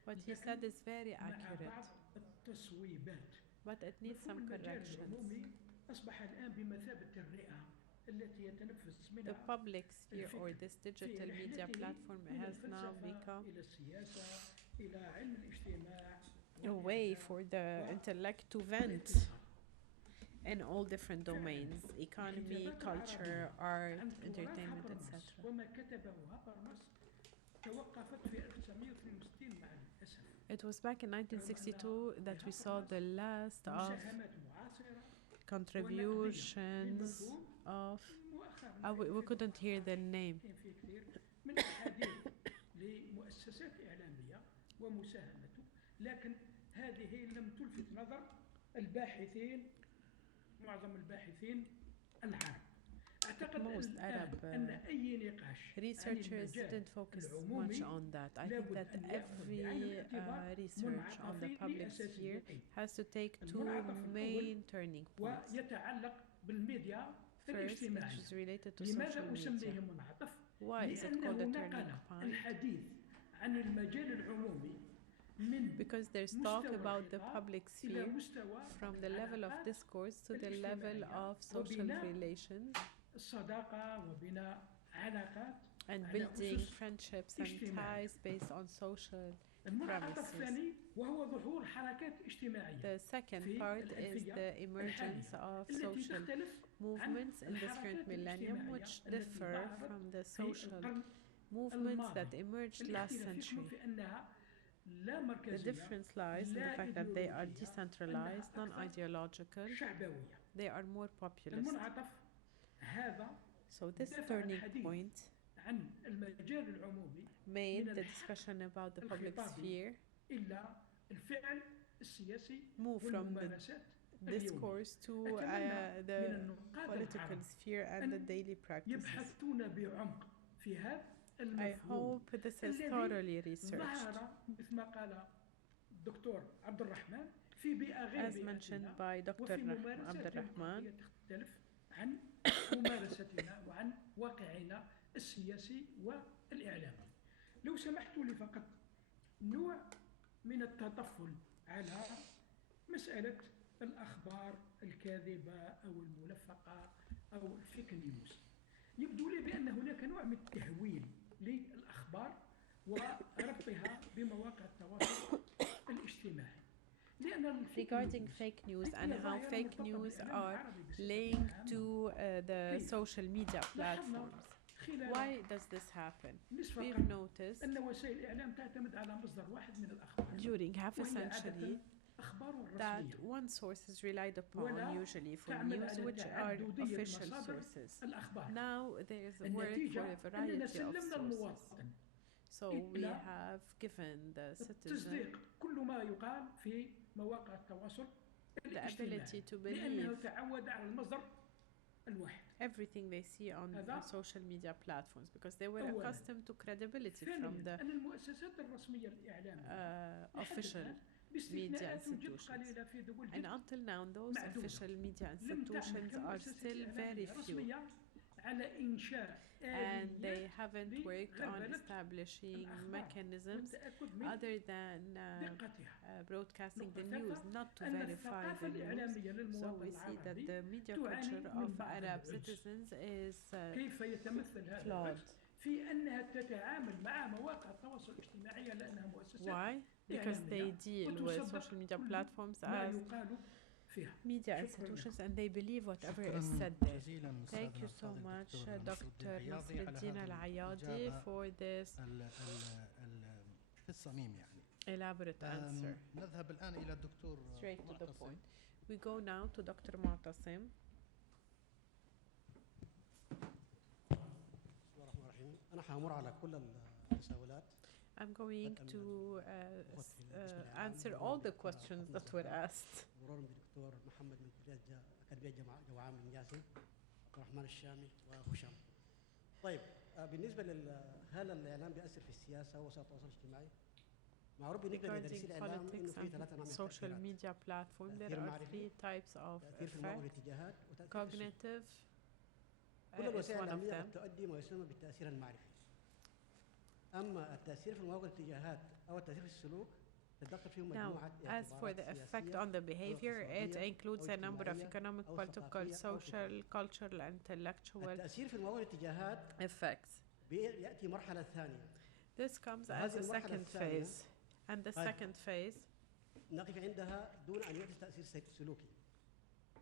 what he said is very accurate. بعض التسويبات but it needs مفهوم some المجال corrections. العمومي أصبح الآن بمثابة الرئة التي يتنفس The منها public sphere or الفكر this في digital media رحلته platform إلى has now الفلسفة become إلى السياسة إلى علم الاجتماع a way والإعلام for the intellect to vent in all different domains: economy, الكتابات culture, العربية art, عن تراث entertainment, هابرماس etc. وما كتبه هابرماس توقفت في 1962 مع الأسف. It was back in 1962 that we saw the last of مساهمات معاصرة contributions of we couldn't hear the name. كاين فيه كثير من أحاديث لمؤسسات إعلامية ومساهمته، لكن هذه لم تلفت نظر الباحثين، معظم الباحثين العرب. أعتقد أن أي نقاش researchers didn't focus much on that. I think that every research on the public sphere has to take two main turning points. ويتعلق بالميديا First, it is related to social media. Why is it called a turning point? الحديث عن المجال العمومي because there's talk about the public sphere from the level of discourse to the level of social relations and building friendships and ties based on social premises. The second part is the emergence of social movements in this current millennium, which differ from the social movements that emerged last century. The difference lies in the fact that they are decentralized, non-ideological, they are more populist. So this turning point made the discussion about the public sphere move from the discourse to the political sphere and the daily practices. I hope this is thoroughly researched. As mentioned by Dr. Abdurrahman, عن ممارستنا وعن واقعنا السياسي والإعلامي. لو سمحتوا لي فقط نوع من التطفل على مسألة الأخبار الكاذبة أو الملفقة أو الفيك نيوز. يبدو لي بأن هناك نوع من التهويل للأخبار وربطها بمواقع التواصل الاجتماعي. Regarding fake news and how fake news are linked to the social media platforms. Why does this happen? We've noticed during half a century that one source is relied upon usually for news, which are official sources. Now there is a work for a variety of sources. So we have given the citizen the ability to believe everything they see on social media platforms because they were accustomed to credibility from the official media institutions. And until now, those official media institutions are still very few. And they haven't worked on establishing mechanisms other than broadcasting the news, not to verify the news. So we see that the media culture of Arab citizens is flawed. Why? Because they deal with social media platforms as media institutions and they believe whatever is said there. Thank you so much, Dr. Nasreddin Al-Ayadi, for this elaborate answer. Straight to the point. We go now to Dr. Mu'tasim. I'm going to answer all the questions that were asked. طيب بالنسبة هل الإعلام بيأثر في السياسة ووسائل التواصل الاجتماعي؟ معروف بالنسبة لدراسي الإعلام إنه في ثلاثة أنواع من social media platform. There are three types of effect. Cognitive كل الوسائل is one of الإعلامية them. قد تؤدي ما يسمى بالتأثير المعرفي. أما التأثير في المواقع الاتجاهات أو التأثير في السلوك تتدخل فيهم Now, مجموعة as for the effect on the behavior, it includes a number of economic, political, social, cultural, and intellectual التأثير في المواطن الاتجاهات effects. بيأتي مرحلة ثانية. This comes وهذه as a المرحلة second الثانية phase. And the قد second phase نقف عندها دون أن يحدث تأثير سلوكي.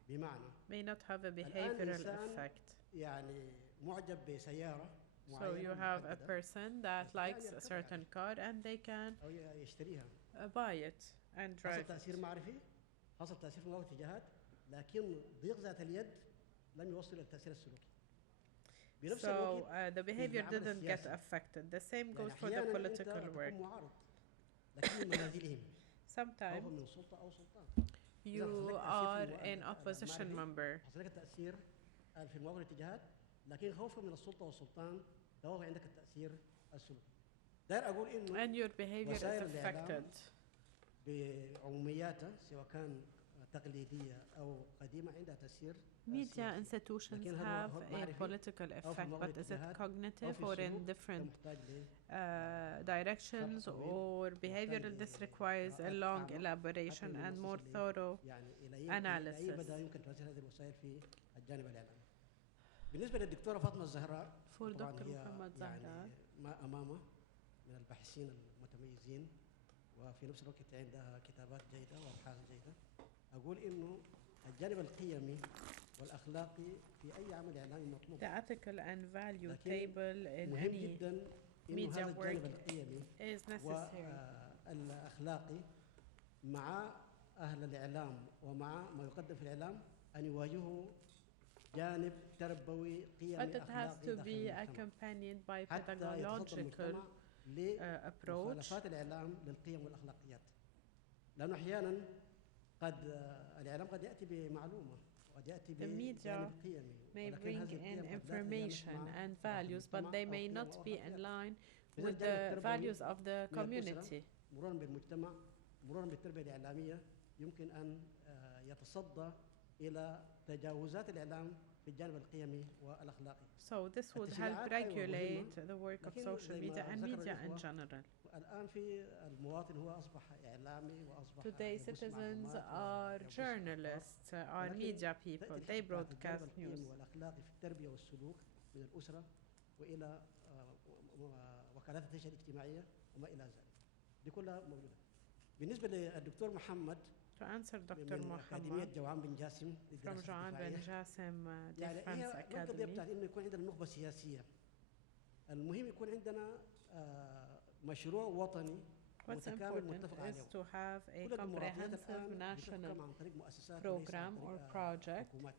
بمعنى may not have a الآن behavioral إنسان effect. يعني معجب بسيارة So معينة you have a محددة person that likes a certain car and they can أو يشتريها. buy it and حصل drive it. تأثير معرفي، حصل تأثير في مواقع الاتجاهات، لكن ضيق ذات اليد لم يوصل إلى التأثير السلوكي. بنفس So الوقت the behavior بالعمل didn't get السياسي. affected. The same يعني goes for the أحياناً political أنت work. تكون معارض، لكن من منازلهم Sometimes خوفا من سلطة أو سلطان. you are an opposition member. حصل لك التأثير في مواقع الاتجاهات، لكن خوفا من السلطة والسلطان هو عندك التأثير السلوكي. داير أقول إنه And your behavior is وسائل الإعلام affected. بعمومياتها سواء كان تقليدية أو قديمة عندها تأثير Media سياسي. institutions لكن هل have هو a معرفي political أو في effect, مواقع but is it الاتجاهات أو cognitive في or in السلوك، ده different محتاج directions or behavioral? This requires a long elaboration and more thorough يعني إلى أي analysis. مدى يمكن تأثير هذه الوسائل في الجانب الإعلامي. بالنسبة للدكتورة فاطمة الزهراء، For طبعاً Dr. هي محمد زهراء. يعني ما أمامه من الباحثين المتميزين، وفي نفس الوقت عندها كتابات جيدة وأبحاث جيدة. أقول إنه الجانب القيمي والأخلاقي في أي عمل إعلامي مطلوب. The ethical and value لكن table in مهم any جدا إنه media هذا الجانب work القيمي is necessary. والأخلاقي مع أهل الإعلام ومع ما يقدم في الإعلام أن يواجهوا جانب تربوي قيمي But it has أخلاقي to داخل be المجتمع، accompanied by حتى يتصدى pedagogical المجتمع approach. لمخالفات الإعلام للقيم والأخلاقيات. لأنه أحيانا قد الإعلام قد يأتي بمعلومة، قد يأتي بجانب قيمي، may ولكن bring هذه in القيم قد لا information تتجانس and مع values, but المجتمع they أو may قيم not أو be in أخلاقيات. line إذا with الجانب the التربوي values of the من الأسرة community. مرورا بالمجتمع، مرورا بالتربية الإعلامية، يمكن أن يتصدى إلى تجاوزات الإعلام في الجانب القيمي والأخلاقي. So this would help التشريعات أيوة regulate مهمة، the work of لكن social زي ما media and ذكر media in الإخوة، general. الآن في المواطن هو أصبح إعلامي وأصبح Today يبث citizens معلومات are ويبث journalists, are ولكن media people, تأتي they الحكمة في الجانب broadcast القيمي news. والأخلاقي في التربية والسلوك من الأسرة وإلى وكالات التنشئة الاجتماعية وما إلى ذلك. دي كلها موجودة. بالنسبة للدكتور محمد To answer Dr. من أكاديمية Muhammad جوان بن جاسم from للدراسات Joan Ben الدفاعية، Jassim يعني Defense هي القضية Academy. بتاعت إنه يكون عندنا نخبة سياسية. المهم يكون عندنا مشروع وطني What's متكامل important متفق is عليه. to have a كل الديمقراطيات comprehensive الآن national بتحكم عن طريق مؤسسات وليس program عن or طريق project. حكومات.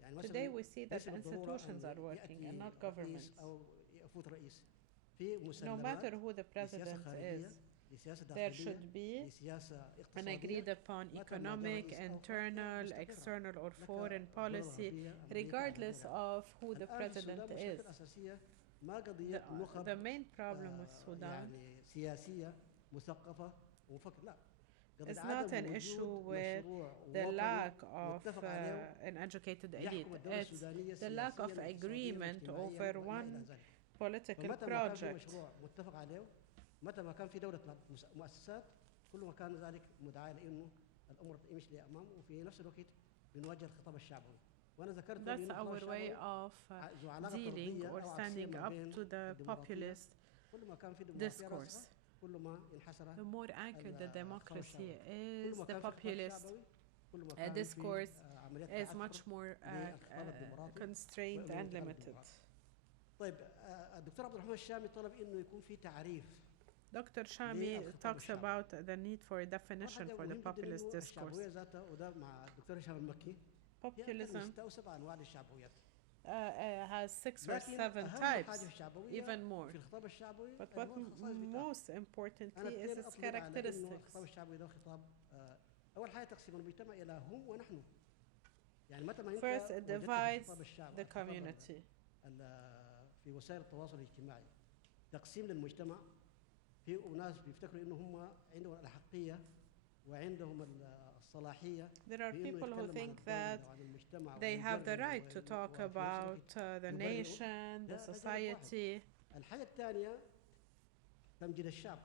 يعني Today مثلا we see that ليس بالضرورة institutions أن are working and يأتي not رئيس governments. أو يفوت رئيس. في No مسلمات matter who the لسياسة president خارجية، is, لسياسة there داخلية، should be لسياسة an اقتصادية. agreed upon economic, internal, external, or foreign policy, regardless of who the president is. ما قضية نخب The main problem with Sudan يعني سياسية مثقفة ومفكرة، لا. is not an issue with the lack of an educated elite. It's the lack of agreement over one political project. متفق عليه، متى ما كان في دولة مؤسسات، كل ما كان ذلك مدعاة لأنه الأمور تمشي لأمام، وفي نفس الوقت بنوجه الخطاب الشعبوي. وأنا ذكرت That's our way of dealing or standing up to the populist discourse. The more anchored the democracy is, the populist discourse is much more constrained and limited. طيب الدكتور عبد الرحمن الشامي طلب إنه يكون في تعريف. Dr. Shami talks about the need for a definition for the populist discourse. Populism has 6 or 7 types, even more. But what most importantly is its characteristics. First, it divides the community. في وسائل التواصل الاجتماعي تقسيم للمجتمع، في ناس بيفتكروا انه هم عندهم الأحقية وعندهم الصلاحية. There are people who think that they have the right to talk about the nation, the society. الحاجة الثانية تمجيد الشعب،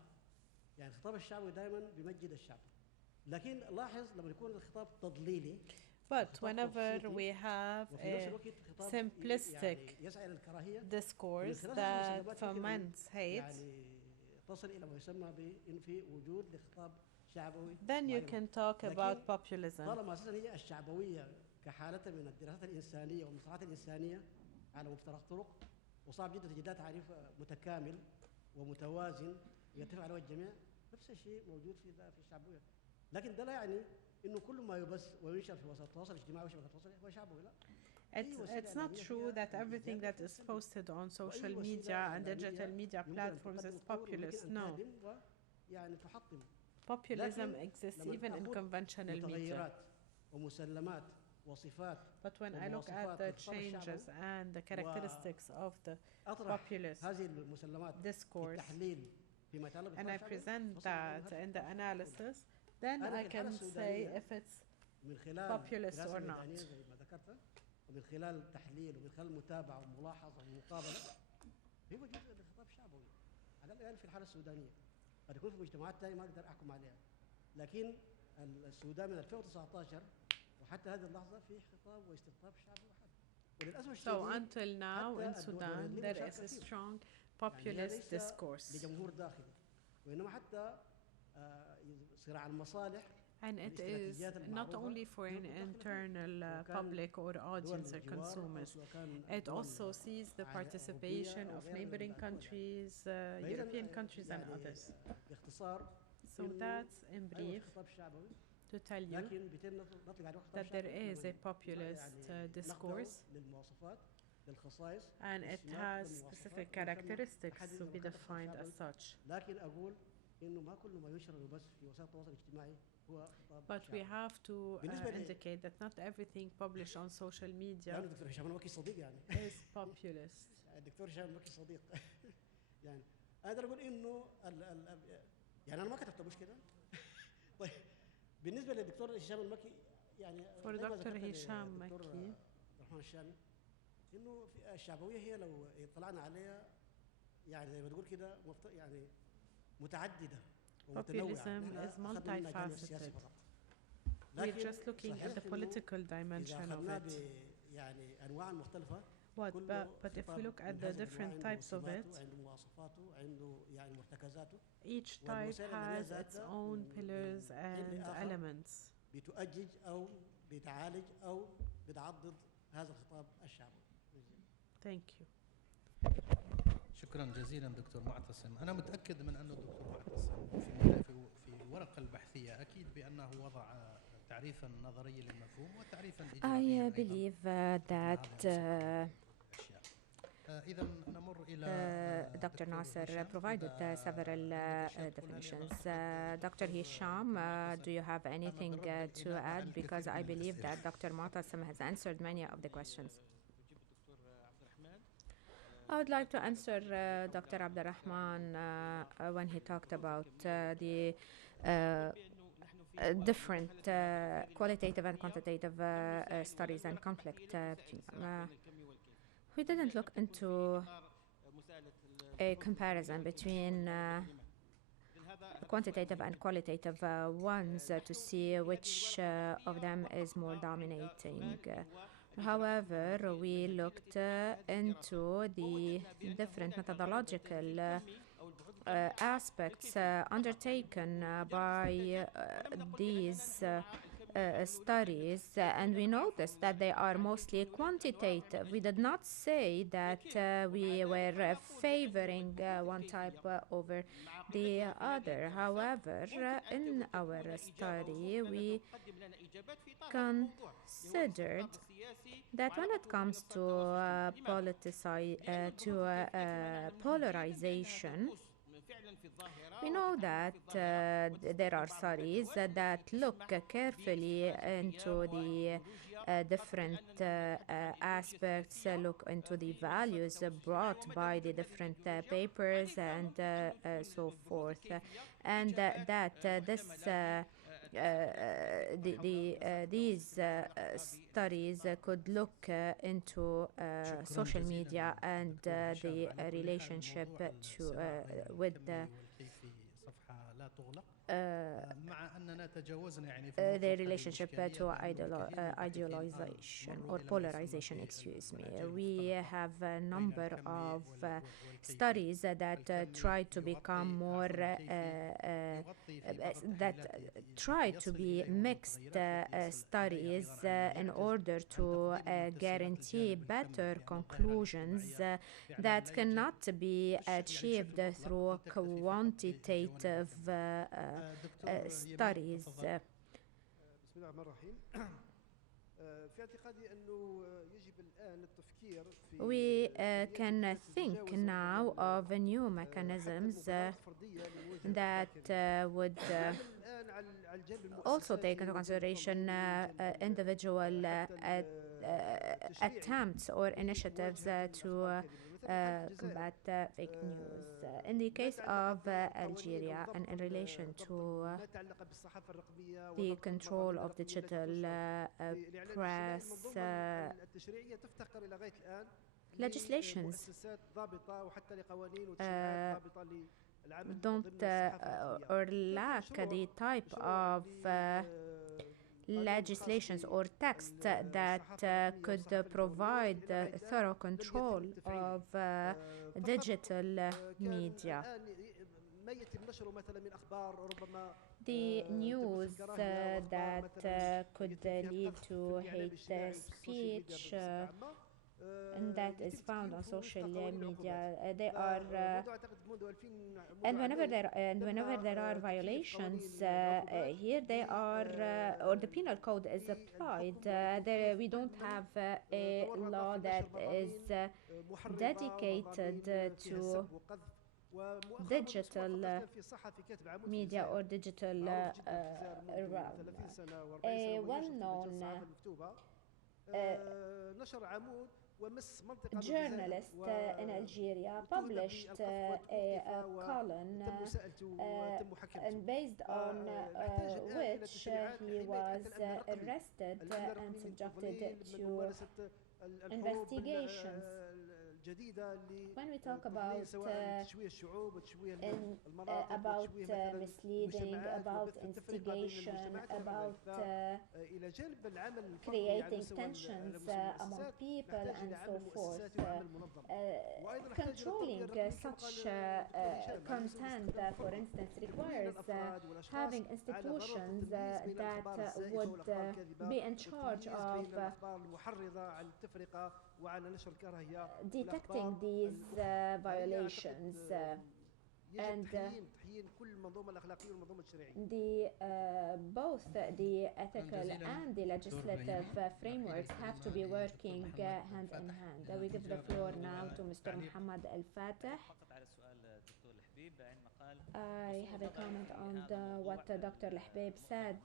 يعني الخطاب الشعبي دائما بيمجد الشعب، لكن لاحظ لما يكون الخطاب تضليلي But whenever we have وفي نفس a الوقت خطاب simplistic يعني يسعى إلى الكراهية، discourse خلال that المسلمات foments hate, يعني تصل إلى ما يسمى بإن في وجود لخطاب شعبوي then you معين. can talk لكن about populism. طالما أساسا هي الشعبوية كحالة من الدراسات الإنسانية والمصطلحات الإنسانية على مفترق طرق، وصعب جدا تجد تعريف متكامل ومتوازن يتفق عليه الجميع، نفس الشيء موجود في الشعبوية. لكن ده لا يعني إنه كل ما يبث وينشر في وسائل التواصل الاجتماعي وشبكات التواصل هو شعبوي، لا. It's not true that everything that is posted on social media and digital media platforms is populist. No. يعني تحطم. Populism exists even in conventional media. ومسلمات وصفات. But when I look at the changes and the characteristics of the populist discourse and I present that in the analysis, then I can say if it's populist or not. ومن خلال تحليل ومن خلال متابعة وملاحظة ومقابلة هي وجود لخطاب شعبوي على الأقل في الحالة السودانية. قد يكون في مجتمعات ثانية ما أقدر أحكم عليها، لكن السودان من 2019 وحتى هذه اللحظة في خطاب واستقطاب شعبي واحد. وللأسف الشديد So until now in Sudan there is a strong populist discourse. لجمهور داخلي، وإنما حتى صراع المصالح. And it is not only for an internal public or audience or consumers. It also sees the participation of neighboring countries, European countries and others. So that's in brief to tell you that there is a populist discourse and it has specific characteristics to be defined as such. But we have to indicate that not everything published on social media is populist. الدكتور هشام مكي صديق يعني اقدر اقول انه يعني انا ما كتبت مش كده. طيب بالنسبه للدكتور هشام المكي يعني For Dr. هشام مكي الرحمن الشامي انه الشعبويه هي لو اطلعنا عليها يعني زي ما تقول كده يعني متعدده. Populism is multifaceted. We're just looking at the political dimension of it. But if we look at the different types of it, each type has its own pillars and elements. Thank you. شكرا جزيلا دكتور معتصم. أنا متأكد من أن الدكتور معتصم في الورقة البحثية أكيد بأنه وضع تعريفا نظريا للمفهوم وتعريفا إجرائيا. I believe that إذا نمر إلى Dr. Nasser provided several definitions. Dr. Hisham, do you have anything to add? Because I believe that Dr. Mu'tasim has answered many of the questions. I would like to answer Dr. Abdurrahman when he talked about the different qualitative and quantitative studies and conflict between them. We didn't look into a comparison between quantitative and qualitative ones to see which of them is more dominating. However, we looked into the different methodological aspects undertaken by these studies, and we noticed that they are mostly quantitative. We did not say that we were favoring one type over the other. However, in our study, we considered that when it comes to polarization, we know that there are studies that look carefully into the different aspects, look into the values brought by the different papers and so forth, and that these studies could look into social media and the relationship with the مع أننا تجاوزنا يعني their relationship to idealization or polarization, excuse me. We have a number of studies that try to become more, that try to be mixed studies in order to guarantee better conclusions that cannot be achieved through quantitative studies. بسم الله الرحمن الرحيم. في اعتقادي أنه يجب الآن التفكير في We can think now of new mechanisms that would also take into consideration individual attempts or initiatives to combat fake news. In the case of Algeria and in relation to the control of digital press, legislations don't or lack the type of legislations or text that could provide thorough control of digital media. The news that could lead to hate speech and that is found on social media, they are and whenever there are violations, here they are, or the penal code is applied. There we don't have a law that is dedicated to digital media or digital realm. A well-known journalist in Algeria published a column and based on which he was arrested and subjected to investigations. When we talk about misleading, about instigation, about creating tensions among people and so forth, controlling such content, for instance, requires having institutions that would be in charge of detecting these violations and both the ethical and the legislative frameworks have to be working hand in hand. We give the floor now to Mr. Mohammed Al-Fatih. I have a comment on what Dr. Al-Habib said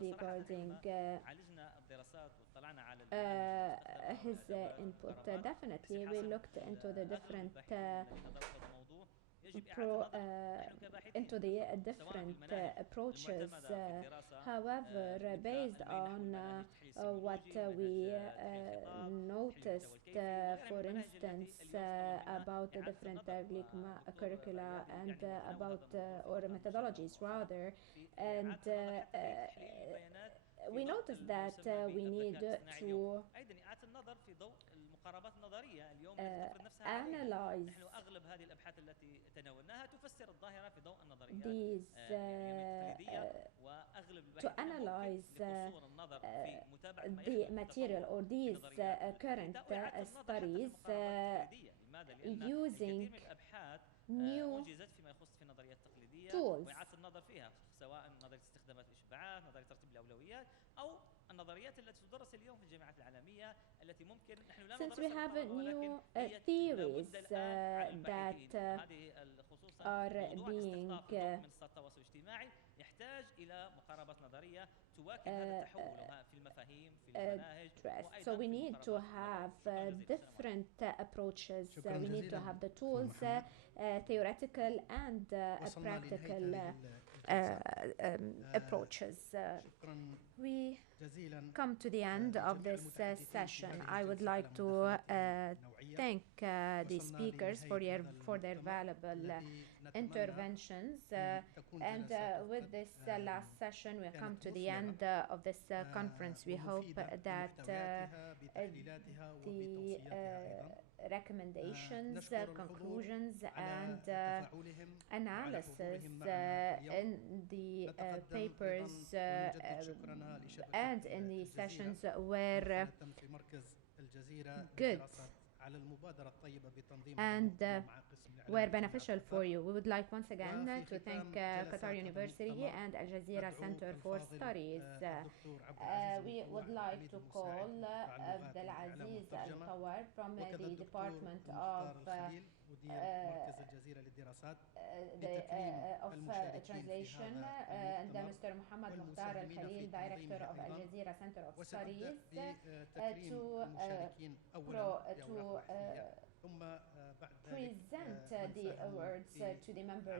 regarding his input. Definitely, we looked into the different approaches. However, based on what we noticed, for instance, about the different curricula and about or methodologies rather, and we noticed that we need to analyze these to analyze the material or these current studies using new tools. سواء نظرية استخدامات الإشباعات، نظرية ترتيب الأولويات، أو النظريات التي تدرس اليوم في الجامعات العالمية التي ممكن نحن لا Since we have new theories that are being منصات التواصل الاجتماعي يحتاج إلى مقاربات نظرية تواكب هذا التحول في المفاهيم في المناهج. So we need to have different approaches. We need to have the tools, theoretical and practical approaches. We come to the end of this session. I would like to thank the speakers for their valuable interventions. And with this last session, we come to the end of this conference. We hope that the recommendations, conclusions, and analysis in the papers and in the sessions were good and were beneficial for you. We would like once again to thank Qatar University and Al Jazeera Center for Studies. We would like to call Abdelaziz Al-Tawar from the Department of Translation and Mr. Muhammad Mukhtar Al-Khalil, Director of Al Jazeera Center of Studies, to present the awards to the members